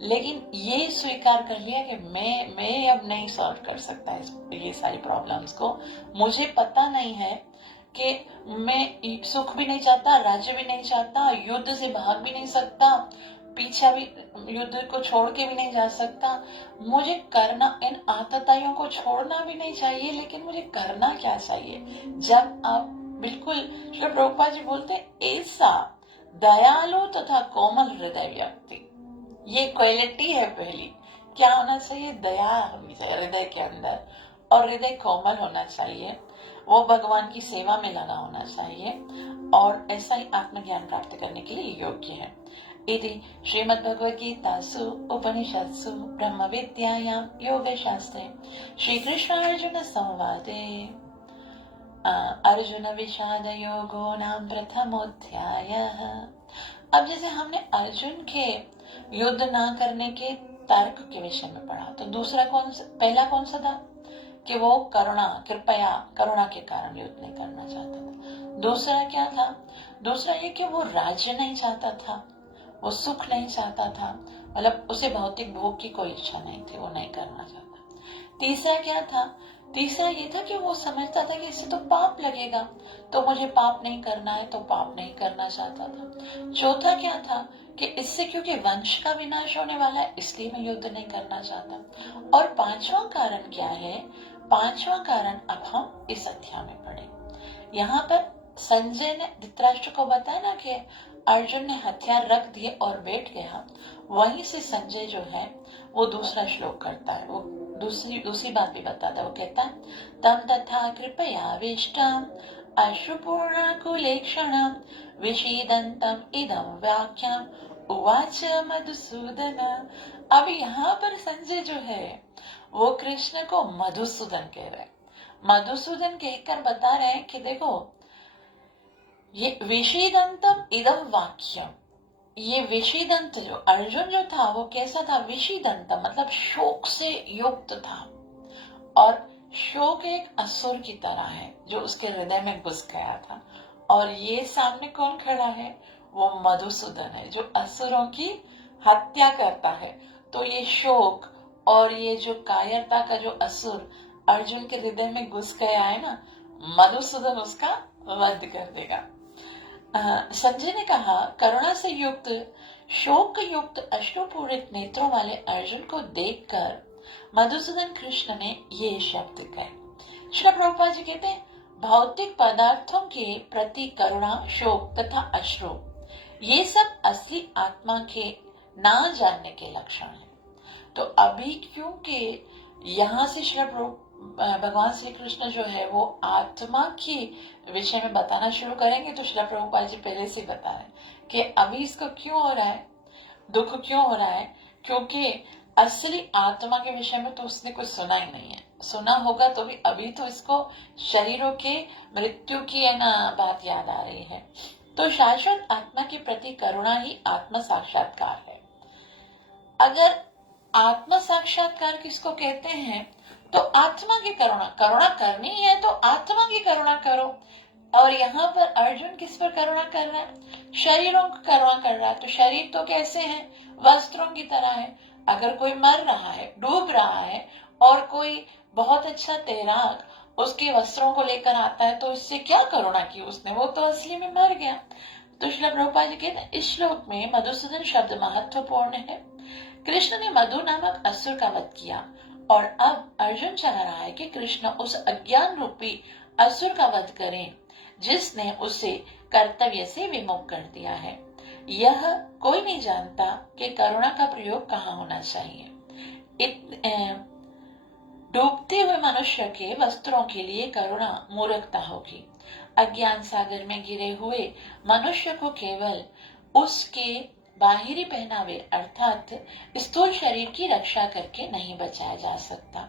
लेकिन ये स्वीकार कर लिया कि मैं अब नहीं सॉल्व कर सकता ये सारी प्रॉब्लम्स को। मुझे पता नहीं है कि मैं सुख भी नहीं चाहता, राज्य भी नहीं चाहता, युद्ध से भाग भी नहीं सकता, पीछे भी युद्ध को छोड़ के भी नहीं जा सकता। मुझे करना, इन आतताइयों को छोड़ना भी नहीं चाहिए, लेकिन मुझे करना क्या चाहिए? जब आप बिल्कुल, श्री प्रभुपाद जी बोलते ऐसा दयालु तथा कोमल हृदय व्यक्ति, ये क्वालिटी है पहली। क्या होना चाहिए? दया होनी चाहिए हृदय के अंदर, और हृदय कोमल होना चाहिए, वो भगवान की सेवा में लगा होना चाहिए, और ऐसा ही आत्मज्ञान प्राप्त करने के लिए योग्य है। इति श्रीमद्भगवद्गीतासु उपनिषत्सु ब्रह्म विद्यायां योगशास्त्रे श्रीकृष्णार्जुन संवादे अर्जुन विषाद योगो नाम प्रथमोध्यायः। अब जैसे हमने अर्जुन के युद्ध ना करने के तर्क के विषय में पढ़ा, तो पहला कौन सा था? कि वो करुणा के कारण युद्ध नहीं करना चाहता था। दूसरा क्या था? दूसरा ये कि वो राज्य नहीं चाहता था, वो सुख नहीं चाहता था, मतलब उसे भौतिक भोग की कोई इच्छा नहीं थी, वो नहीं करना चाहता। तीसरा क्या था? तीसरा ये था कि वो समझता था कि इससे तो पाप लगेगा, तो मुझे पाप नहीं करना है, तो पाप नहीं करना चाहता था। चौथा क्या था? कि इससे क्योंकि वंश का विनाश होने वाला है, इसलिए मैं युद्ध नहीं करना चाहता। और पांचवा कारण क्या है? पांचवा कारण अब हम इस अध्याय में पढ़े। यहाँ पर संजय ने धृतराष्ट्र को बताया ना कि अर्जुन ने हथियार रख दिए और बैठ गया, वहीं से संजय जो है वो दूसरा श्लोक करता है, वो दूसरी बात भी बताता है। वो कहता है, तम तथा कृपयाविष्टम अश्रुपूर्णाकुलेक्षणम विषीदन्तम इदं वाक्यम उवाच मधुसूदन। अब यहाँ पर संजय जो है वो कृष्ण को मधुसूदन कह रहे हैं। मधुसूदन कहकर बता रहे हैं कि देखो, ये विषीदंतम इदम वाक्यम, ये विषीदंत जो अर्जुन जो था वो कैसा था? विषीदंत मतलब शोक से युक्त था, और शोक एक असुर की तरह है जो उसके हृदय में घुस गया था। और ये सामने कौन खड़ा है? वो मधुसूदन है जो असुरों की हत्या करता है। तो ये शोक और ये जो कायरता का जो असुर अर्जुन के हृदय में घुस गया है ना, मधुसूदन उसका वध कर देगा। संजय ने कहा, करुणा से युक्त, शोक युक्त अश्रुपूरित नेत्रों वाले अर्जुन को देखकर मधुसूदन कृष्ण ने ये शब्द कहे। श्री प्रभुपाद जी कहते हैं, भौतिक पदार्थों के प्रति करुणा, शोक तथा अश्रु, ये सब असली आत्मा के ना जानने के लक्षण है। तो अभी क्योंकि यहाँ से श्री भगवान श्री कृष्ण जो है वो आत्मा की विषय में बताना शुरू करेंगे तो श्रील प्रभुपाद जी पहले से बता रहे हैं कि अभी इसको क्यों हो रहा है, दुख क्यों हो रहा है, क्योंकि असली आत्मा के विषय में तो उसने कुछ सुना ही नहीं है। सुना होगा तो भी अभी तो इसको शरीरों के मृत्यु की है ना बात याद आ रही है। तो शाश्वत आत्मा के प्रति करुणा ही आत्म साक्षात्कार है। अगर आत्म साक्षात्कार किसको कहते हैं तो आत्मा की करुणा, करुणा करनी है तो आत्मा की करुणा करो। और यहाँ पर अर्जुन किस पर करुणा कर रहा है, शरीरों की करुणा कर रहा है। तो शरीर तो कैसे है, वस्त्रों की तरह है। अगर कोई मर रहा है, डूब रहा है और कोई बहुत अच्छा तैराक उसके वस्त्रों को लेकर आता है तो उससे क्या करुणा की उसने, वो तो असली में मर गया। तो श्रील प्रभुपाद जी कहते हैं इस श्लोक में मधुसूदन शब्द महत्वपूर्ण है। कृष्ण ने मधु नामक असुर का वध किया और अब अर्जुन चाह रहा है कि कृष्ण उस अज्ञान रूपी असुर का वध करें जिसने उसे कर्तव्य से विमुख कर दिया है। यह कोई नहीं जानता कि करुणा का प्रयोग कहाँ होना चाहिए। डूबते हुए मनुष्य के वस्त्रों के लिए करुणा मूर्खता होगी। अज्ञान सागर में गिरे हुए मनुष्य को केवल उसके बाहरी पहनावे अर्थात स्थूल शरीर की रक्षा करके नहीं बचाया जा सकता।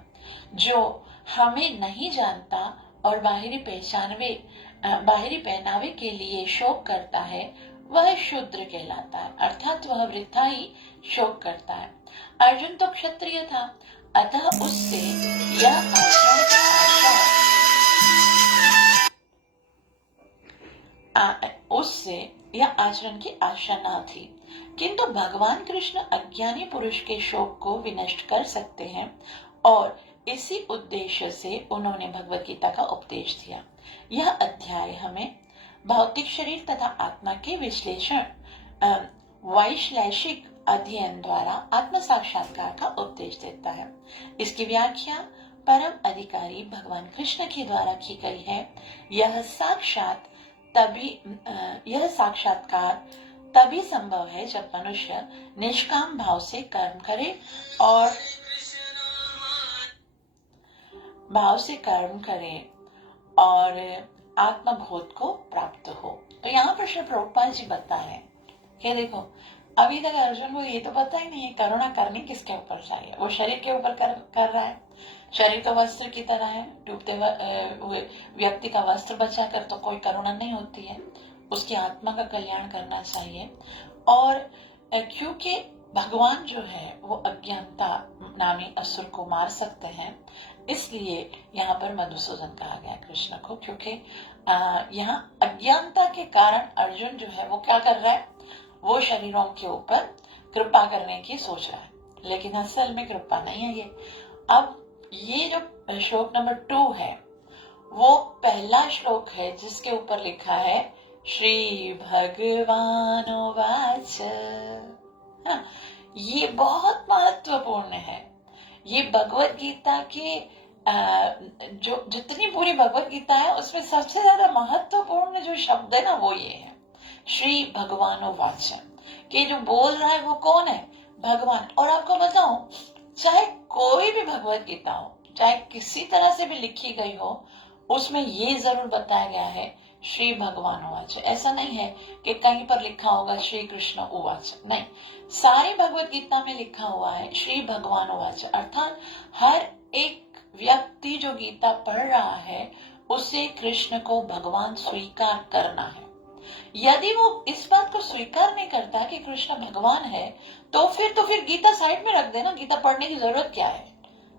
जो हमें नहीं जानता और बाहरी पहनावे के लिए शोक करता है वह शूद्र कहलाता है, अर्थात वह वृथा ही शोक करता है। अर्जुन तो क्षत्रिय था, अतः उससे यह आचरण की आशा न थी। किंतु भगवान कृष्ण अज्ञानी पुरुष के शोक को विनष्ट कर सकते हैं और इसी उद्देश्य से उन्होंने भगवत गीता का उपदेश दिया। यह अध्याय हमें भौतिक शरीर तथा आत्मा के विश्लेषण वैश्लेषिक अध्ययन द्वारा आत्म साक्षात्कार का उपदेश देता है। इसकी व्याख्या परम अधिकारी भगवान कृष्ण के द्वारा की गई है। यह साक्षात्कार तभी संभव है जब मनुष्य निष्काम भाव से कर्म करे और आत्मबोध को प्राप्त हो। तो यहाँ पर श्री प्रभुपाद जी बता रहे हैं कि देखो अभी तक अर्जुन को ये तो पता ही नहीं है करुणा करनी किसके ऊपर चाहिए। वो शरीर के ऊपर कर रहा है। शरीर तो वस्त्र की तरह है, डूबते हुए व्यक्ति का वस्त्र बचाकर तो कोई करुणा नहीं होती है, उसकी आत्मा का कल्याण करना चाहिए। और क्योंकि भगवान जो है वो अज्ञानता नामी असुर को मार सकते हैं, इसलिए यहाँ पर मधुसूदन कहा गया कृष्ण को, क्योंकि यहाँ अज्ञानता के कारण अर्जुन जो है वो क्या कर रहा है, वो शरीरों के ऊपर कृपा करने की सोच रहा है, लेकिन असल में कृपा नहीं है ये। अब ये जो श्लोक नंबर 2 है वो पहला श्लोक है जिसके ऊपर लिखा है श्री भगवान वाच। हाँ, ये बहुत महत्वपूर्ण है। ये भगवत गीता के जो जितनी पूरी भगवत गीता है उसमें सबसे ज्यादा महत्वपूर्ण जो शब्द है ना वो ये है श्री भगवान वाच। कि जो बोल रहा है वो कौन है, भगवान। और आपको बताऊं चाहे कोई भी भगवत गीता हो, चाहे किसी तरह से भी लिखी गई हो, उसमें ये जरूर बताया गया है श्री भगवान उवाच। ऐसा नहीं है कि कहीं पर लिखा होगा श्री कृष्ण उवाच, नहीं, सारी भगवत गीता में लिखा हुआ है श्री भगवान उवाच। अर्थात हर एक व्यक्ति जो गीता पढ़ रहा है उसे कृष्ण को भगवान स्वीकार करना है। यदि वो इस बात को स्वीकार नहीं करता कि कृष्ण भगवान है तो फिर गीता साइड में रख देना, गीता पढ़ने की जरूरत क्या है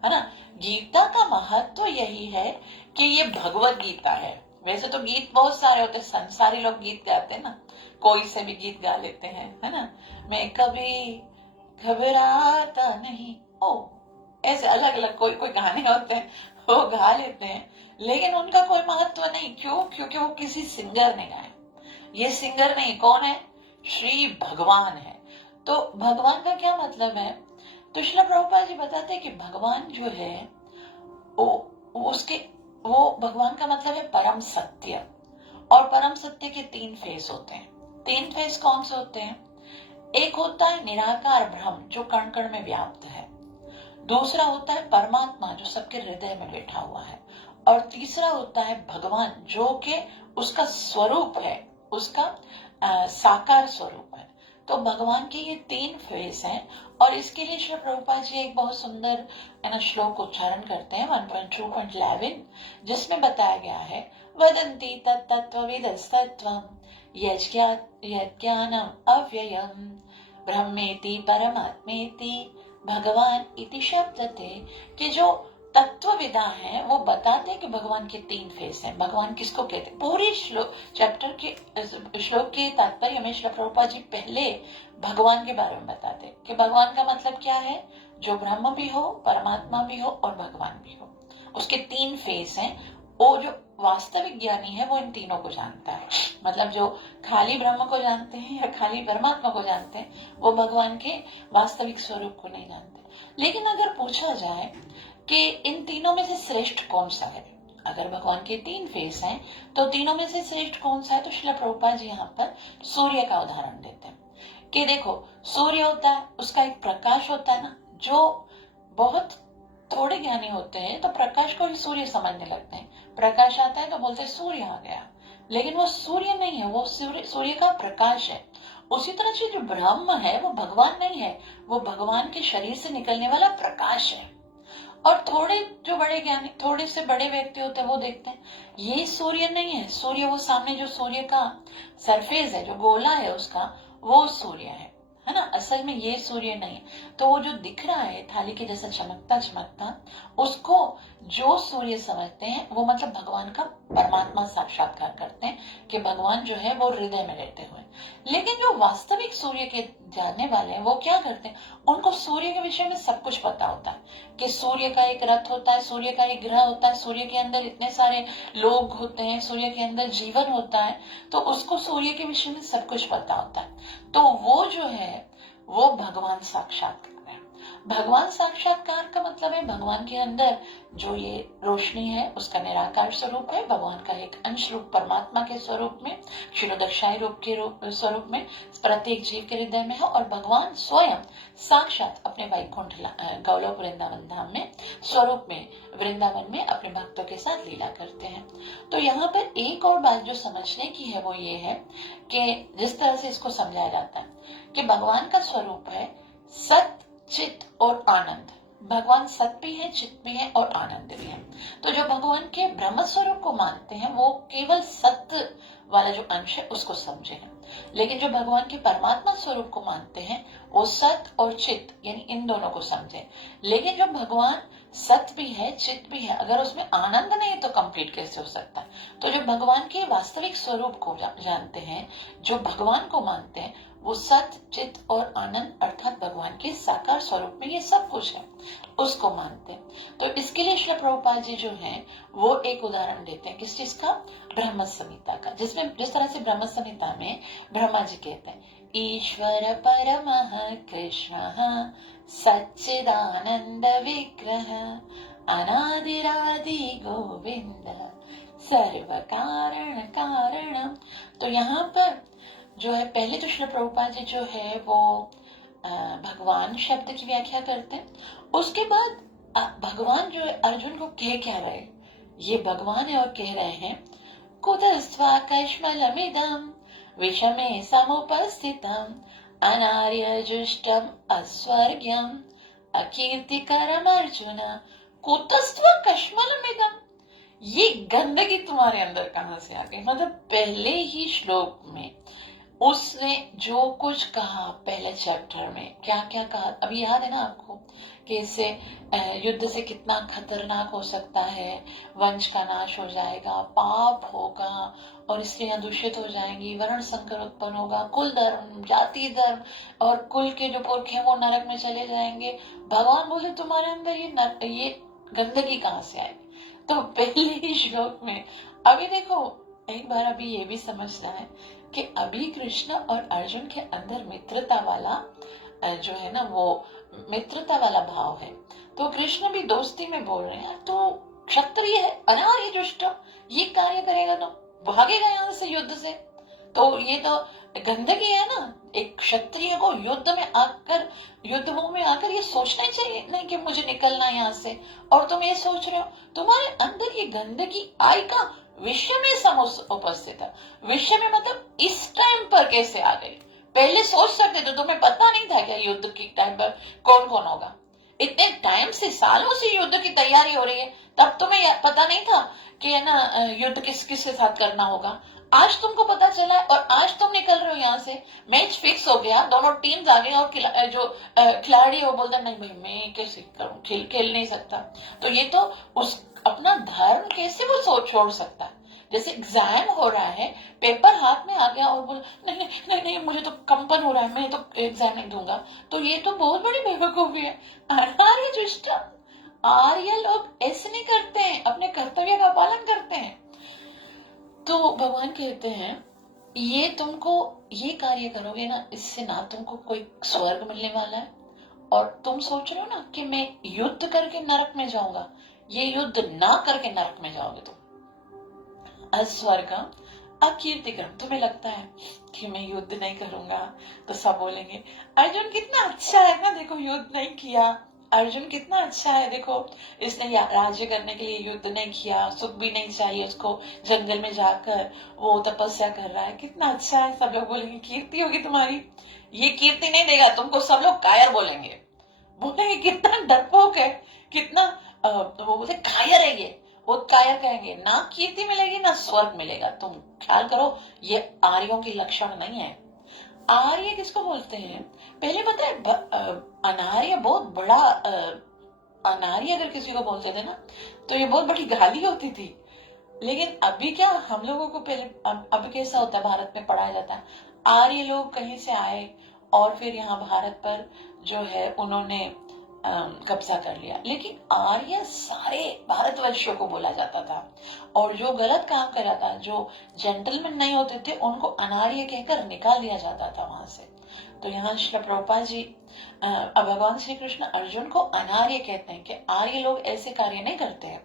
ना। गीता का महत्व यही है कि ये भगवत गीता है। वैसे तो गीत बहुत सारे होते हैं, संसारी लोग गीत गाते हैं ना, कोई से भी गीत गा लेते हैं, है ना। मैं कभी घबराता नहीं, ओ ऐसे अलग अलग कोई कोई गाने होते हैं वो गा लेते हैं, लेकिन उनका कोई महत्व नहीं। क्यों? क्योंकि वो किसी सिंगर ने गाए। ये सिंगर नहीं, कौन है, श्री भगवान है। तो भगवान का क्या मतलब है, तो श्रील प्रभुपाद जी बताते हैं कि भगवान जो है वो भगवान का मतलब है परम सत्य। और परम सत्य के 3 फेस होते हैं। 3 फेस कौन से होते हैं, एक होता है निराकार ब्रह्म जो कण कण में व्याप्त है, दूसरा होता है परमात्मा जो सबके हृदय में बैठा हुआ है, और तीसरा होता है भगवान जो कि उसका स्वरूप है, उसका साकार स्वरूप है। तो भगवान के ये तीन फेस हैं, और इसके लिए श्री प्रभुपाद जी एक बहुत सुंदर श्लोक उच्चारण करते हैं 1.2.11, जिसमें बताया गया है वदंती तत्तत्त्वविदस्तत्त्वम् यज्ञानम अव्ययम ब्रह्मेति परमात्मेति भगवान इति शब्दते, कि जो तत्वविदा है वो बताते हैं कि भगवान के तीन फेस हैं। भगवान किसको कहते हैं? पूरी चैप्टर के श्लोक के तात्पर्य में श्री प्रभुपाद जी पहले भगवान के बारे में बताते हैं कि भगवान का मतलब क्या है, जो ब्रह्म भी हो, परमात्मा भी हो और भगवान भी हो। उसके तीन फेस हैं। वो जो वास्तविक ज्ञानी है वो इन तीनों को जानता है। मतलब जो खाली ब्रह्म को जानते हैं या खाली परमात्मा को जानते हैं, वो भगवान के वास्तविक स्वरूप को नहीं जानते। लेकिन अगर पूछा जाए कि इन तीनों में से श्रेष्ठ कौन सा है, अगर भगवान के तीन फेस हैं तो तीनों में से श्रेष्ठ कौन सा है, तो श्रील प्रभुपाद जी यहाँ पर सूर्य का उदाहरण देते हैं कि देखो सूर्य होता है, उसका एक प्रकाश होता है ना, जो बहुत थोड़े ज्ञानी होते हैं तो प्रकाश को ही सूर्य समझने लगते हैं। प्रकाश आता है तो बोलते हैं सूर्य आ गया, लेकिन वो सूर्य नहीं है, वो सूर्य का प्रकाश है। उसी तरह से जो ब्रह्म है वो भगवान नहीं है, वो भगवान के शरीर से निकलने वाला प्रकाश है। और थोड़े जो बड़े ज्ञानी, थोड़े से बड़े व्यक्ति होते हैं, वो देखते हैं ये सूर्य नहीं है, सूर्य वो सामने जो सूर्य का सरफेस है, जो गोला है उसका, वो सूर्य है ना, असल में ये सूर्य नहीं। तो वो जो दिख रहा है थाली के जैसा चमकता चमकता, उसको जो सूर्य समझते हैं वो मतलब भगवान का परमात्मा साक्षात्कार करते हैं कि भगवान जो है वो हृदय में रहते हुए। लेकिन जो वास्तविक सूर्य के जानने वाले हैं वो क्या करते हैं, उनको सूर्य के विषय में सब कुछ पता होता है कि सूर्य का एक रथ होता है, सूर्य का एक ग्रह होता है, सूर्य के अंदर इतने सारे लोग होते हैं, सूर्य के अंदर जीवन होता है, तो उसको सूर्य के विषय में सब कुछ पता होता है। तो वो जो है वो भगवान साक्षात्कार है। भगवान साक्षात्कार का मतलब है भगवान के अंदर जो ये रोशनी है उसका निराकार स्वरूप है, भगवान का एक अंश रूप परमात्मा के स्वरूप में, क्षीरोदक्षायी रूप के स्वरूप में प्रत्येक जीव के हृदय में है, और भगवान स्वयं साक्षात अपने वैकुंठ गौलोक वृंदावन धाम में स्वरूप में वृंदावन में अपने भक्तों के साथ लीला करते हैं। तो यहाँ पर एक और बात जो समझने की है वो ये है कि जिस तरह से इसको समझाया जाता है कि भगवान का स्वरूप है सत, चित और आनंद। भगवान सत भी है, चित भी है और आनंद भी है। तो जो भगवान के ब्रह्म स्वरूप को मानते हैं वो केवल सत्य वाला जो अंश है उसको समझे हैं, लेकिन जो भगवान के परमात्मा स्वरूप को मानते हैं वो सत और चित यानी इन दोनों को समझे। लेकिन जो भगवान सत भी है, चित भी है, अगर उसमें आनंद नहीं तो कंप्लीट कैसे हो सकता है? तो जो भगवान के वास्तविक स्वरूप को जानते हैं, जो भगवान को मानते हैं, वो सत, चित और आनंद अर्थात भगवान के साकार स्वरूप में ये सब कुछ है, उसको मानते हैं। तो इसके लिए श्री प्रभुपाद जी जो हैं वो एक उदाहरण देते हैं किस चीज का, ब्रह्म संहिता का, जिसमें जिस तरह से ब्रह्म संहिता में ब्रह्मा जी कहते हैं ईश्वर परमः कृष्णः सच्चिदानंद विग्रह अनादिरादि गोविंद सर्व कारण कारणम। तो यहाँ पर जो है पहले तो श्री प्रभुपाद जी जो है वो भगवान शब्द की व्याख्या करते हैं, उसके बाद भगवान जो है अर्जुन को कह क्या रहे, ये भगवान है और कह रहे हैं कुतस्त्वा कश्मलमिदं विषमे समुपस्थितम् अनार्यजुष्टम् अस्वर्ग्यम् अकीर्तिकरम् अर्जुन। कुतस्त्वा कश्मलमिदं, ये गंदगी तुम्हारे अंदर कहां से आ गई? मतलब पहले ही श्लोक में उसने जो कुछ कहा, पहले चैप्टर में क्या क्या कहा, अभी याद है ना आपको कि इससे युद्ध से कितना खतरनाक हो सकता है, वंश का नाश हो जाएगा, पाप होगा और स्त्रियां दूषित हो जाएंगी, वर्ण संकर उत्पन्न होगा, कुल धर्म, जाति धर्म और कुल के जो पुरख हैं वो नरक में चले जाएंगे। भगवान बोले तुम्हारे अंदर ये गंदगी कहाँ से आएगी? तो पहले ही श्लोक में अभी देखो एक बार अभी ये भी समझना है कि अभी कृष्ण और अर्जुन के अंदर मित्रता वाला जो है ना वो मित्रता वाला भाव है। तो कृष्ण भी दोस्ती में बोल रहे हैं तो क्षत्रिय है, अनार्य दुष्ट, ये कार्य करेगा तो भागेगा यहाँ से युद्ध से, तो ये तो गंदगी है ना। एक क्षत्रिय को युद्ध भूमि में आकर ये सोचना ही चाहिए नहीं कि मुझे निकलना है यहाँ से, और तुम ये सोच रहे हो। तुम्हारे अंदर ये गंदगी आई का विषय में उपस्थित है। विषय में मतलब इस टाइम पर कैसे आ गई? पहले सोच सकते थे, तुम्हें पता नहीं था क्या युद्ध के टाइम पर कौन कौन होगा? इतने टाइम से, सालों से युद्ध की तैयारी हो रही है, तब तुम्हें पता नहीं था कि है ना युद्ध किस किस के साथ करना होगा? आज तुमको पता चला है और आज तुम निकल रहे हो यहाँ से। मैच फिक्स हो गया, दोनों टीम्स आ गई, और जो खिलाड़ी है वो बोलता नहीं भाई मैं कैसे करूं, खेल नहीं सकता। तो ये तो उस अपना धर्म कैसे वो छोड़ सकता है? जैसे एग्जाम हो रहा है, पेपर हाथ में आ गया और बोल नहीं नहीं नहीं नहीं मुझे तो कंपन हो रहा है, मैं तो एग्जाम नहीं दूंगा। तो ये तो बहुत बड़ी बेवकूफी है। आर्य लोग ऐसे नहीं करते हैं, अपने कर्तव्य का पालन करते हैं। तो भगवान कहते हैं ये तुमको ये कार्य करोगे ना, इससे ना तुमको कोई स्वर्ग मिलने वाला है, और तुम सोच रहे हो ना कि मैं युद्ध करके नरक में जाऊंगा, ये युद्ध ना करके नरक में जाओगे तुम। अस्वर्गम अकीर्तिकरम। तुम्हें लगता है कि मैं युद्ध नहीं करूंगा तो सब बोलेंगे अर्जुन कितना अच्छा है ना, देखो युद्ध नहीं किया, अर्जुन कितना अच्छा है, देखो इसने राज्य करने के लिए युद्ध नहीं किया, सुख भी नहीं चाहिए उसको, जंगल में जाकर वो तपस्या कर रहा है, कितना अच्छा है। सब लोग बोलेंगे कीर्ति होगी तुम्हारी। ये कीर्ति नहीं देगा तुमको, सब लोग कायर बोलेंगे कितना डरपोक है, कितना वो बोलते कायर है ये, वो कायर कहेंगे। ना कीर्ति मिलेगी ना स्वर्ग मिलेगा। तुम ख्याल करो, ये आर्यों की लक्षण नहीं है। आर्य किसको बोलते हैं? पहले पता है अनार्य बहुत बड़ा, अनार्य अगर किसी को बोलते थे ना तो ये बहुत बड़ी गाली होती थी। लेकिन अभी क्या हम लोगों को पहले अब कैसा होता है, भारत में पढ़ाया जाता है आर्य लोग कहीं से आए और फिर यहाँ भारत पर जो है उन्होंने कब्जा कर लिया। लेकिन आर्य सारे भारतवर्षियों को बोला जाता था, और जो गलत काम कर रहा था, जो जेंटलमैन नहीं होते थे, उनको अनार्य कहकर निकाल दिया जाता था वहां से। तो यहाँ श्री प्रभुपाद जी भगवान श्री कृष्ण अर्जुन को अनार्य कहते हैं कि आर्य लोग ऐसे कार्य नहीं करते हैं।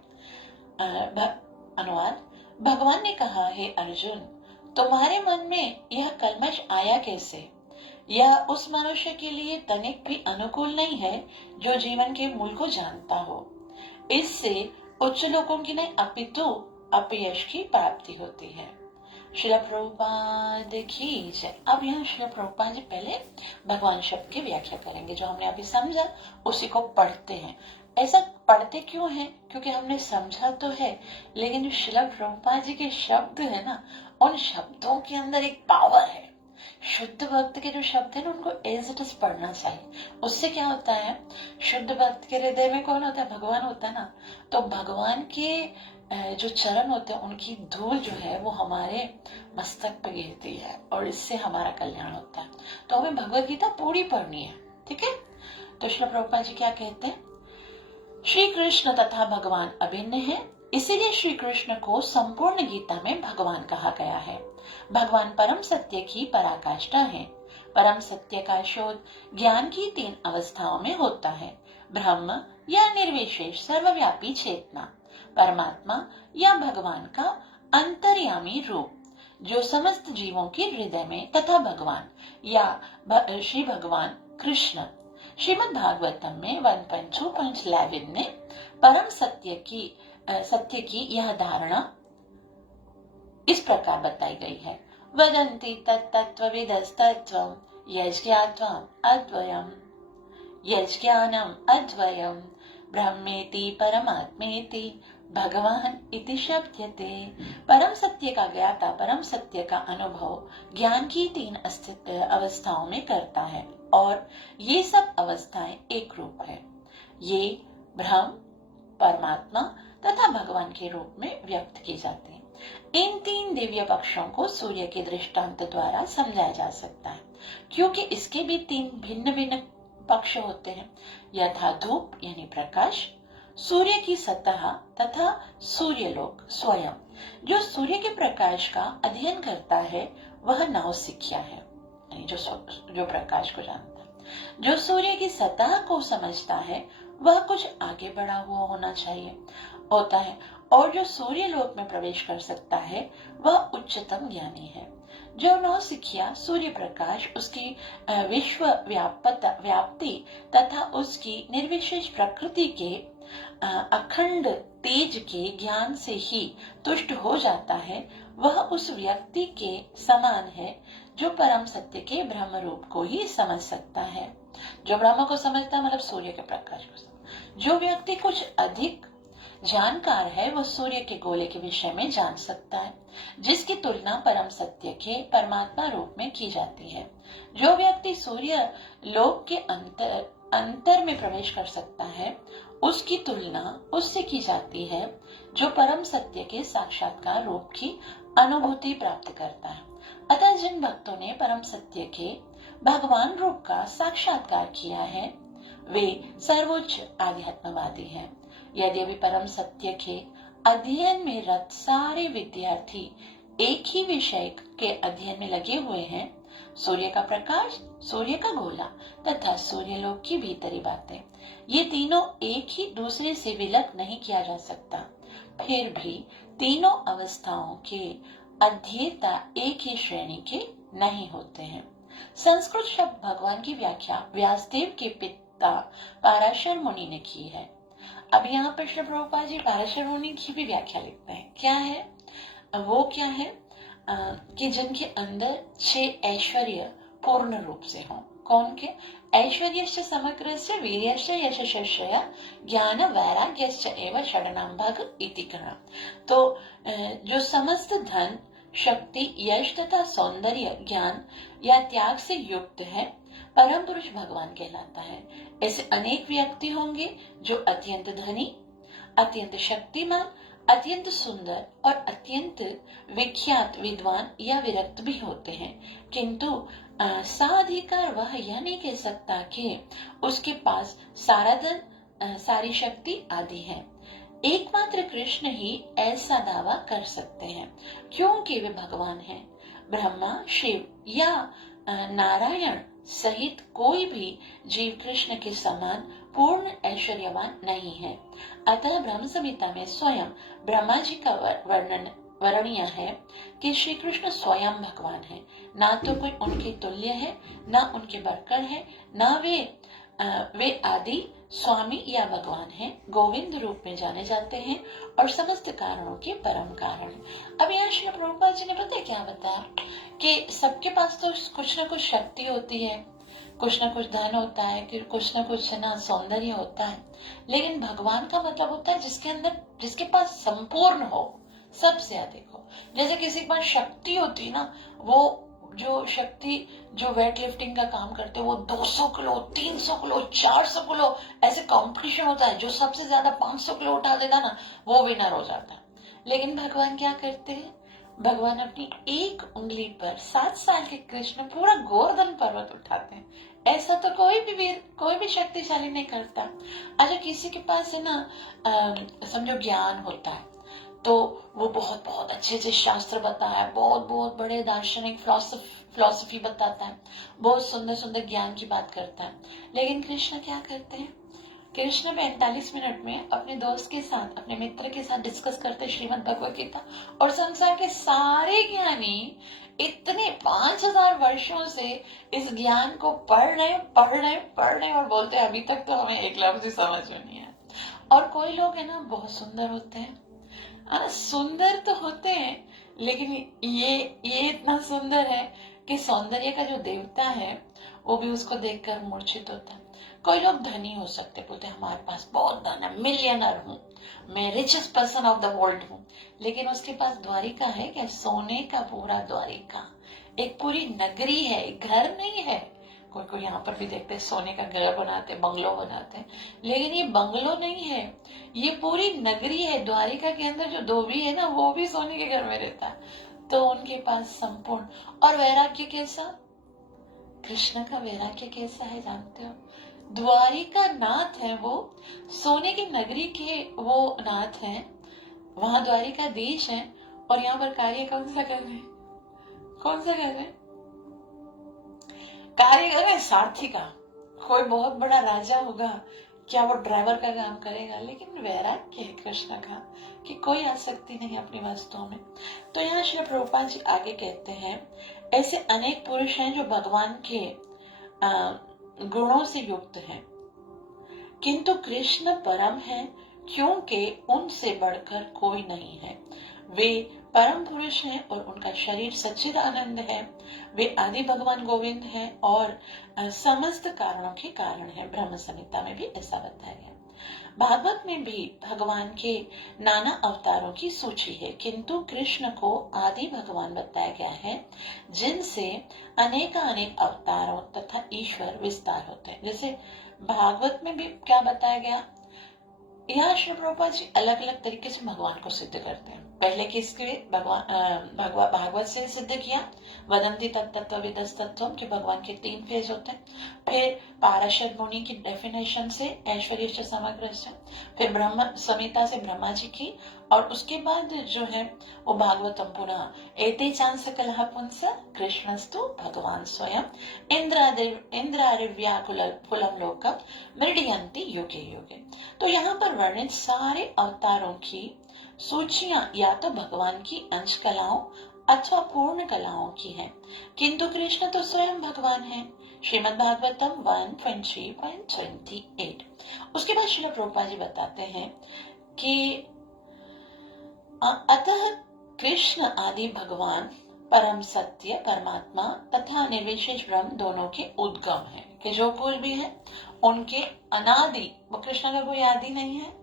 अनुवाद। भगवान ने कहा, हे अर्जुन, तुम्हारे मन में यह कलमश आया कैसे? यह उस मनुष्य के लिए तनिक भी अनुकूल नहीं है जो जीवन के मूल को जानता हो। इससे उच्च लोगों की नहीं अपितु अपयश की प्राप्ति होती है। श्रील प्रभुपाद की जय। अब यहाँ श्रील प्रभुपाद जी पहले भगवान शब्द की व्याख्या करेंगे, जो हमने अभी समझा उसी को पढ़ते हैं। ऐसा पढ़ते क्यों है? क्योंकि हमने समझा तो है, लेकिन जो श्रील प्रभुपाद जी के शब्द है ना, उन शब्दों के अंदर एक पावर है। शुद्ध भक्त के जो शब्द है ना, उनको एज इट इज पढ़ना चाहिए। उससे क्या होता है, शुद्ध भक्त के हृदय में कौन होता है? भगवान होता है ना। तो भगवान के जो चरण होते हैं, उनकी धूल जो है वो हमारे मस्तक पे गिरती है, और इससे हमारा कल्याण होता है। तो हमें भगवत गीता पूरी पढ़नी है, ठीक है। तो श्री प्रभुपाद जी क्या कहते हैं? श्री कृष्ण तथा भगवान अभिन्न है, इसीलिए श्री कृष्ण को संपूर्ण गीता में भगवान कहा गया है। भगवान परम सत्य की पराकाष्ठा है। परम सत्य का शोध ज्ञान की 3 अवस्थाओं में होता है: ब्रह्म या निर्विशेष सर्वव्यापी चेतना, परमात्मा या भगवान का अंतर्यामी रूप जो समस्त जीवों के हृदय में, तथा भगवान या श्री भगवान कृष्ण। श्रीमद् भागवतम में 1.2.11 में परम सत्य की यह धारणा इस प्रकार बताई गई है: वदन्ति तत्तत्त्वविदस्तत्त्वं यज्ञानम् अद्वयम् ब्रह्मेति परमात्मेति भगवान इति शब्दते। परम सत्य का ज्ञाता परम सत्य का अनुभव ज्ञान की 3 अवस्थाओं में करता है, और ये सब अवस्थाएं एक रूप है। ये ब्रह्म, परमात्मा तथा भगवान के रूप में व्यक्त की जाती है। इन 3 दिव्य पक्षों को सूर्य के दृष्टांत द्वारा समझाया जा सकता है, क्योंकि इसके भी 3 भिन्न भिन्न पक्ष होते हैं, यथा धूप यानी प्रकाश, सूर्य की सतह तथा सूर्यलोक स्वयं। जो सूर्य के प्रकाश का अध्ययन करता है वह नवसिख्या है, जो प्रकाश को जानता है। जो सूर्य की सतह को समझता है वह कुछ आगे बढ़ा हुआ होना चाहिए होता है, और जो सूर्य लोक में प्रवेश कर सकता है वह उच्चतम ज्ञानी है। जो नौसिखिया सूर्य प्रकाश, उसकी विश्व व्याप्ति तथा उसकी निर्विशेष प्रकृति के अखंड तेज के ज्ञान से ही तुष्ट हो जाता है, वह उस व्यक्ति के समान है जो परम सत्य के ब्रह्म रूप को ही समझ सकता है। जो ब्रह्म को समझता है मतलब सूर्य के प्रकाश को। जो व्यक्ति कुछ अधिक जानकार है वह सूर्य के गोले के विषय में जान सकता है, जिसकी तुलना परम सत्य के परमात्मा रूप में की जाती है। जो व्यक्ति सूर्य लोक के अंतर में प्रवेश कर सकता है, उसकी तुलना उससे की जाती है जो परम सत्य के साक्षात्कार रूप की अनुभूति प्राप्त करता है। अतः जिन भक्तों ने परम सत्य के भगवान रूप का साक्षात्कार किया है वे सर्वोच्च आध्यात्मवादी हैं। यदि अभी परम सत्य के अध्ययन में रत सारे विद्यार्थी एक ही विषय के अध्ययन में लगे हुए हैं, सूर्य का प्रकाश, सूर्य का गोला तथा सूर्यलोक की भीतरी बातें, ये तीनों एक ही दूसरे से विलग नहीं किया जा सकता, फिर भी तीनों अवस्थाओं के अध्येता एक ही श्रेणी के नहीं होते हैं। संस्कृत शब्द भगवान की व्याख्या व्यासदेव के पिता पाराशर मुनि ने की है। अब यहाँ पर श्री प्रभुपाद जी पाराशर मुनि की भी व्याख्या लिखते हैं। क्या है वो? क्या है कि जिनके अंदर 6 ऐश्वर्य पूर्ण रूप से हो। कौन के? ऐश्वर्यश्च समग्रस्य वीर्यश्च यशश्च ज्ञान वैराग्यश्च एव षडनाम भाग इति कहा। तो जो समस्त धन, शक्ति, यश तथा सौंदर्य, ज्ञान या त्याग से युक्त है, परम पुरुष भगवान कहलाता है। ऐसे अनेक व्यक्ति होंगे जो अत्यंत धनी, अत्यंत शक्तिमान, अत्यंत सुंदर और अत्यंत विख्यात विद्वान या विरक्त भी होते हैं, किंतु साधिकार वह यह नहीं कह सकता कि उसके पास सारा धन, सारी शक्ति आदि है। एकमात्र कृष्ण ही ऐसा दावा कर सकते हैं, क्योंकि वे भगवान हैं। ब्रह्मा, शिव या नारायण सहित कोई भी जीव कृष्ण के समान पूर्ण ऐश्वर्यवान नहीं है। अतः ब्रह्म संहिता में स्वयं ब्रह्मा जी का वर्णनीय है कि श्री कृष्ण स्वयं भगवान है। ना तो कोई उनके तुल्य है, ना उनके बरकर है, ना वे आदि स्वामी या भगवान हैं। गोविंद रूप में जाने जाते हैं और समस्त कारणों के परम कारण। अब यहाँ श्री प्रभुपाद जी ने पता क्या बताया कि सबके पास तो कुछ न कुछ शक्ति होती है, कुछ न कुछ धन होता है, कुछ न कुछ ना सौंदर्य होता है, लेकिन भगवान का मतलब होता है जिसके पास संपूर्ण हो, सबसे अधिक हो। जैसे किसी के पास शक्ति होती ना, वो जो शक्ति जो वेट लिफ्टिंग का काम करते हैं, वो 200 किलो, 300 किलो, 400 किलो ऐसे कंपटीशन होता है, जो सबसे ज्यादा 500 किलो उठा देगा ना वो विनर हो जाता है। लेकिन भगवान क्या करते हैं? भगवान अपनी एक उंगली पर 7 साल के कृष्ण पूरा गोवर्धन पर्वत उठाते हैं। ऐसा तो कोई भी वीर, कोई भी शक्तिशाली नहीं करता। अच्छा, किसी के पास है ना समझो ज्ञान होता है, तो वो बहुत बहुत अच्छे से शास्त्र बताया है, बहुत बहुत बड़े दार्शनिक फिलॉसफी बताता है, बहुत सुंदर सुंदर ज्ञान की बात करता है। लेकिन कृष्ण क्या करते हैं? कृष्ण 45 मिनट में अपने दोस्त के साथ, अपने मित्र के साथ डिस्कस करते श्रीमद् भगवत गीता, और संसार के सारे ज्ञानी इतने 5000 वर्षों से इस ज्ञान को पढ़ रहे और बोलते हैं अभी तक तो हमें एक लफ्ज ही समझ में नहीं है। और कोई लोग है ना बहुत सुंदर होते हैं, सुंदर तो होते हैं, लेकिन ये इतना सुंदर है कि सौंदर्य का जो देवता है वो भी उसको देखकर मूर्छित होता है। कोई लोग धनी हो सकते, बोलते हमारे पास बहुत धन है, मिलियनर हूँ, मैं richest person of the world हूँ, लेकिन उसके पास द्वारिका है क्या? सोने का पूरा द्वारिका, एक पूरी नगरी है, एक घर नहीं है। कोई यहाँ पर भी देखते हैं सोने का घर बनाते, बंगलो बनाते हैं, लेकिन ये बंगलो नहीं है, ये पूरी नगरी है। द्वारिका के अंदर जो धोबी है ना वो भी सोने के घर में रहता है। तो उनके पास संपूर्ण। और वैराग्य कैसा? कृष्ण का वैराग्य कैसा है जानते हो? द्वारिका नाथ है वो, सोने की नगरी के वो नाथ हैं, वहां द्वारिका देश है, और यहाँ पर कार्य कौन सा कर रहे हैं? कौन सा कर रहे हैं? कार्य कर रहे हैं सारथी का। कोई बहुत बड़ा राजा होगा, क्या वो ड्राइवर का काम करेगा? लेकिन वैराग्य है कृष्ण का कि कोई आसक्ति नहीं अपनी वस्तुओं में। तो यहाँ श्री प्रभुपाद जी आगे कहते हैं, ऐसे अनेक पुरुष हैं जो भगवान के गुणों से युक्त हैं, किंतु कृष्ण परम है, क्योंकि उनसे बढ़कर कोई नहीं है। वे परम पुरुष हैं और उनका शरीर सच्चिद आनंद है। वे आदि भगवान गोविंद हैं और समस्त कारणों के कारण है। ब्रह्म संहिता में भी ऐसा बताया गया। भागवत में भी भगवान के नाना अवतारों की सूची है, किंतु कृष्ण को आदि भगवान बताया गया है, जिनसे अनेक अवतारों तथा ईश्वर विस्तार होते हैं। जैसे भागवत में भी क्या बताया गया, यहाँ श्री प्रभुपाद जी अलग अलग तरीके से भगवान को सिद्ध करते हैं। पहले किसके भागवत से सिद्ध किया, वदंती तत्त्वविदस्तत्वम, कि भगवान के 3 फेज होते हैं। फिर पाराशर मुनि की डेफिनेशन से ऐश्वर्य से समग्र से, फिर ब्रह्म संहिता से ब्रह्मा जी की, और उसके बाद जो है वो भागवतम पुनः एते चांद सकलः पुंस कृष्णस्तु भगवान स्वयं इंद्रादिव्याकुलम लोकम मृडयन्ति युगे युगे। तो यहाँ पर वर्णित सारे अवतारों की सूचियां या तो भगवान की अंश कलाओं अथवा पूर्ण कलाओं की हैं, किंतु कृष्ण तो स्वयं भगवान है। श्रीमद् भागवतम 120.28। उसके बाद श्रील प्रभुपाद जी बताते हैं कि अतः कृष्ण आदि भगवान परम सत्य परमात्मा तथा निर्विशेष ब्रह्म दोनों के उद्गम है, कि जो कुछ भी है उनके अनादि, वो कृष्ण का कोई आदि नहीं है,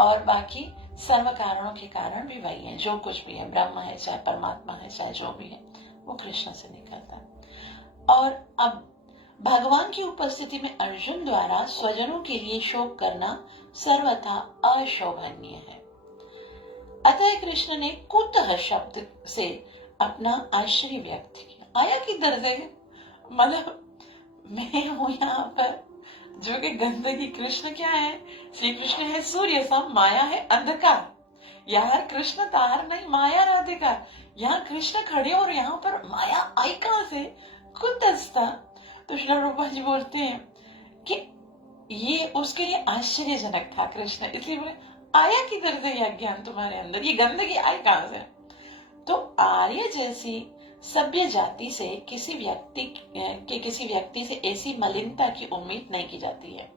और बाकी सर्व कारणों के कारण भी वही है। जो कुछ भी है, ब्रह्म है चाहे परमात्मा है चाहे जो भी है, वो कृष्ण से निकलता है। और अब भगवान की उपस्थिति में अर्जुन द्वारा स्वजनों के लिए शोक करना सर्वथा अशोभनीय है। अतः कृष्ण ने कुतः शब्द से अपना आश्चर्य व्यक्त किया। आया किधर से, मतलब मैं हूं यहाँ पर, जो कि गंदगी। कृष्ण क्या है? श्री कृष्ण है सूर्य सम, माया है अंधकार। यार कृष्ण तार नहीं, माया राधिका। यहाँ कृष्ण खड़े और यहाँ पर माया आई कहां से? कुतस्ता। तो श्री प्रभुपाद जी बोलते हैं कि ये उसके लिए आश्चर्यजनक था कृष्ण, इसलिए बोले आया किधर से यह ज्ञान तुम्हारे अंदर, ये गंदगी आई कहां से? तो आर्य जैसी सभ्य जाति से किसी व्यक्ति से ऐसी मलिनता की उम्मीद नहीं की जाती है।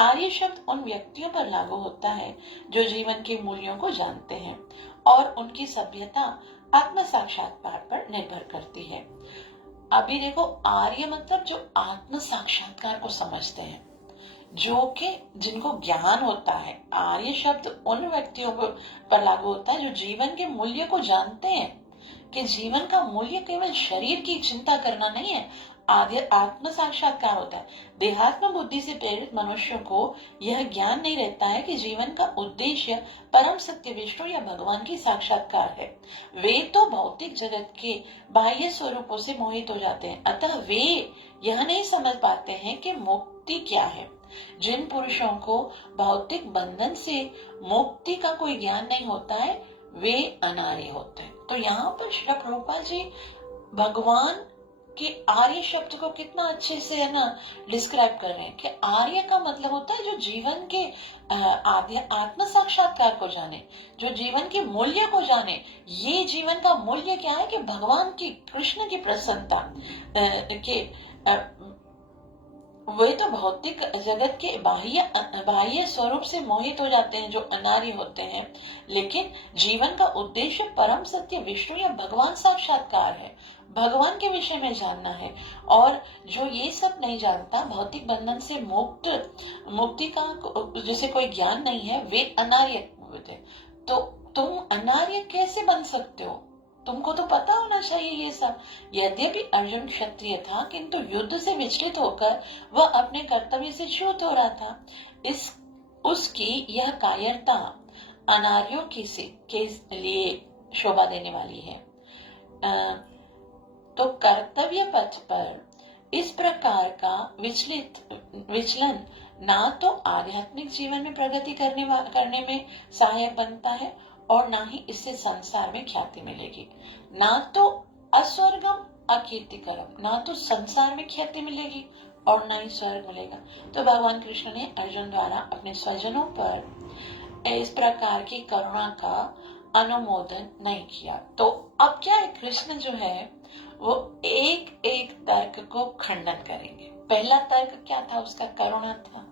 आर्य शब्द उन व्यक्तियों पर लागू होता है जो जीवन के मूल्यों को जानते हैं और उनकी सभ्यता आत्म साक्षात्कार पर निर्भर करती है। अभी देखो, आर्य मतलब जो आत्म साक्षात्कार को समझते हैं, जो कि जिनको ज्ञान होता है। आर्य शब्द उन व्यक्तियों पर लागू होता है जो जीवन के मूल्य को जानते हैं, कि जीवन का मूल्य केवल शरीर की चिंता करना नहीं है, आत्म साक्षात्कार होता है। देहात्म बुद्धि से प्रेरित मनुष्यों को यह ज्ञान नहीं रहता है कि जीवन का उद्देश्य परम सत्य विष्णु या भगवान की साक्षात्कार है। वे तो भौतिक जगत के बाह्य स्वरूपों से मोहित हो जाते हैं, अतः वे यह नहीं समझ पाते हैं कि मुक्ति क्या है। जिन पुरुषों को भौतिक बंधन से मुक्ति का कोई ज्ञान नहीं होता है, वे अनार्य होते हैं। तो यहाँ पर श्री प्रभुपाद जी भगवान के आर्य शब्द को कितना अच्छे से है ना डिस्क्राइब कर रहे हैं, कि आर्य का मतलब होता है जो जीवन के आत्म साक्षात्कार को जाने, जो जीवन के मूल्य को जाने। ये जीवन का मूल्य क्या है? कि भगवान की, कृष्ण की प्रसन्नता के वे तो भौतिक जगत के बाह्य स्वरूप से मोहित हो जाते हैं, जो अनार्य होते हैं। लेकिन जीवन का उद्देश्य परम सत्य विष्णु या भगवान साक्षात्कार है, भगवान के विषय में जानना है। और जो ये सब नहीं जानता, भौतिक बंधन से मुक्ति का जिसे कोई ज्ञान नहीं है, वे अनार्य होते। तो तुम अनार्य कैसे बन सकते हो? तुमको तो पता होना चाहिए ये सब। यद्यपि अर्जुन क्षत्रिय था, किंतु युद्ध से विचलित होकर वह अपने कर्तव्य से च्युत हो रहा था। उसकी यह कायरता अनार्यों के लिए शोभा देने वाली है। तो कर्तव्य पथ पर इस प्रकार का विचलन ना तो आध्यात्मिक जीवन में प्रगति करने में सहायक बनता है, और ना ही इससे संसार में ख्याति मिलेगी। ना तो अस्वर्गम अकीर्तिकरम, ना तो संसार में ख्याति मिलेगी और न ही स्वर्ग मिलेगा। तो भगवान कृष्ण ने अर्जुन द्वारा अपने स्वजनों पर इस प्रकार की करुणा का अनुमोदन नहीं किया। तो अब क्या है, कृष्ण जो है वो एक एक तर्क को खंडन करेंगे। पहला तर्क क्या था उसका, करुणा था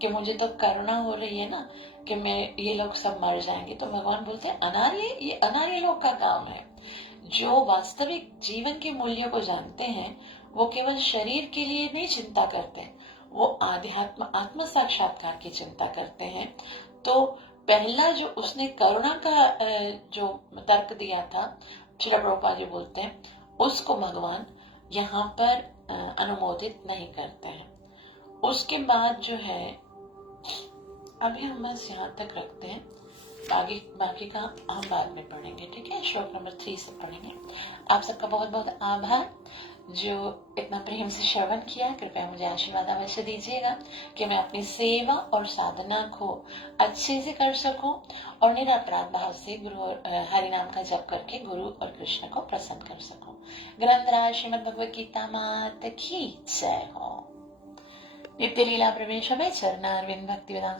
कि मुझे तो करुणा हो रही है ना कि मैं ये लोग सब मर जाएंगे। तो भगवान बोलते हैं अनार्य, ये अनार्य लोग का काम है। जो वास्तविक जीवन के मूल्यों को जानते हैं वो केवल शरीर के लिए नहीं चिंता करते, वो आध्यात्म आत्म साक्षात्कार की चिंता करते हैं। तो पहला जो उसने करुणा का जो तर्क दिया था, श्रील प्रभुपाद जी बोलते हैं उसको भगवान यहाँ पर अनुमोदित नहीं करते हैं। उसके बाद जो है अभी हम बस यहाँ तक रखते हैं, बाकी का हम बाद में पढ़ेंगे, ठीक है। श्लोक नंबर 3 से पढ़ेंगे। आप सबका बहुत बहुत आभार जो इतना प्रेम से श्रवण किया। कृपया मुझे आशीर्वाद अवश्य दीजिएगा कि मैं अपनी सेवा और साधना को अच्छे से कर सकूं और निरापराध भाव से गुरु और हरि नाम का जप करके गुरु और कृष्ण को प्रसन्न कर सकूं। ग्रंथराज श्रीमद् भगवद गीता मात की जय हो। नित्य लीला प्रवेश चरणारविंद भक्ति वेदांत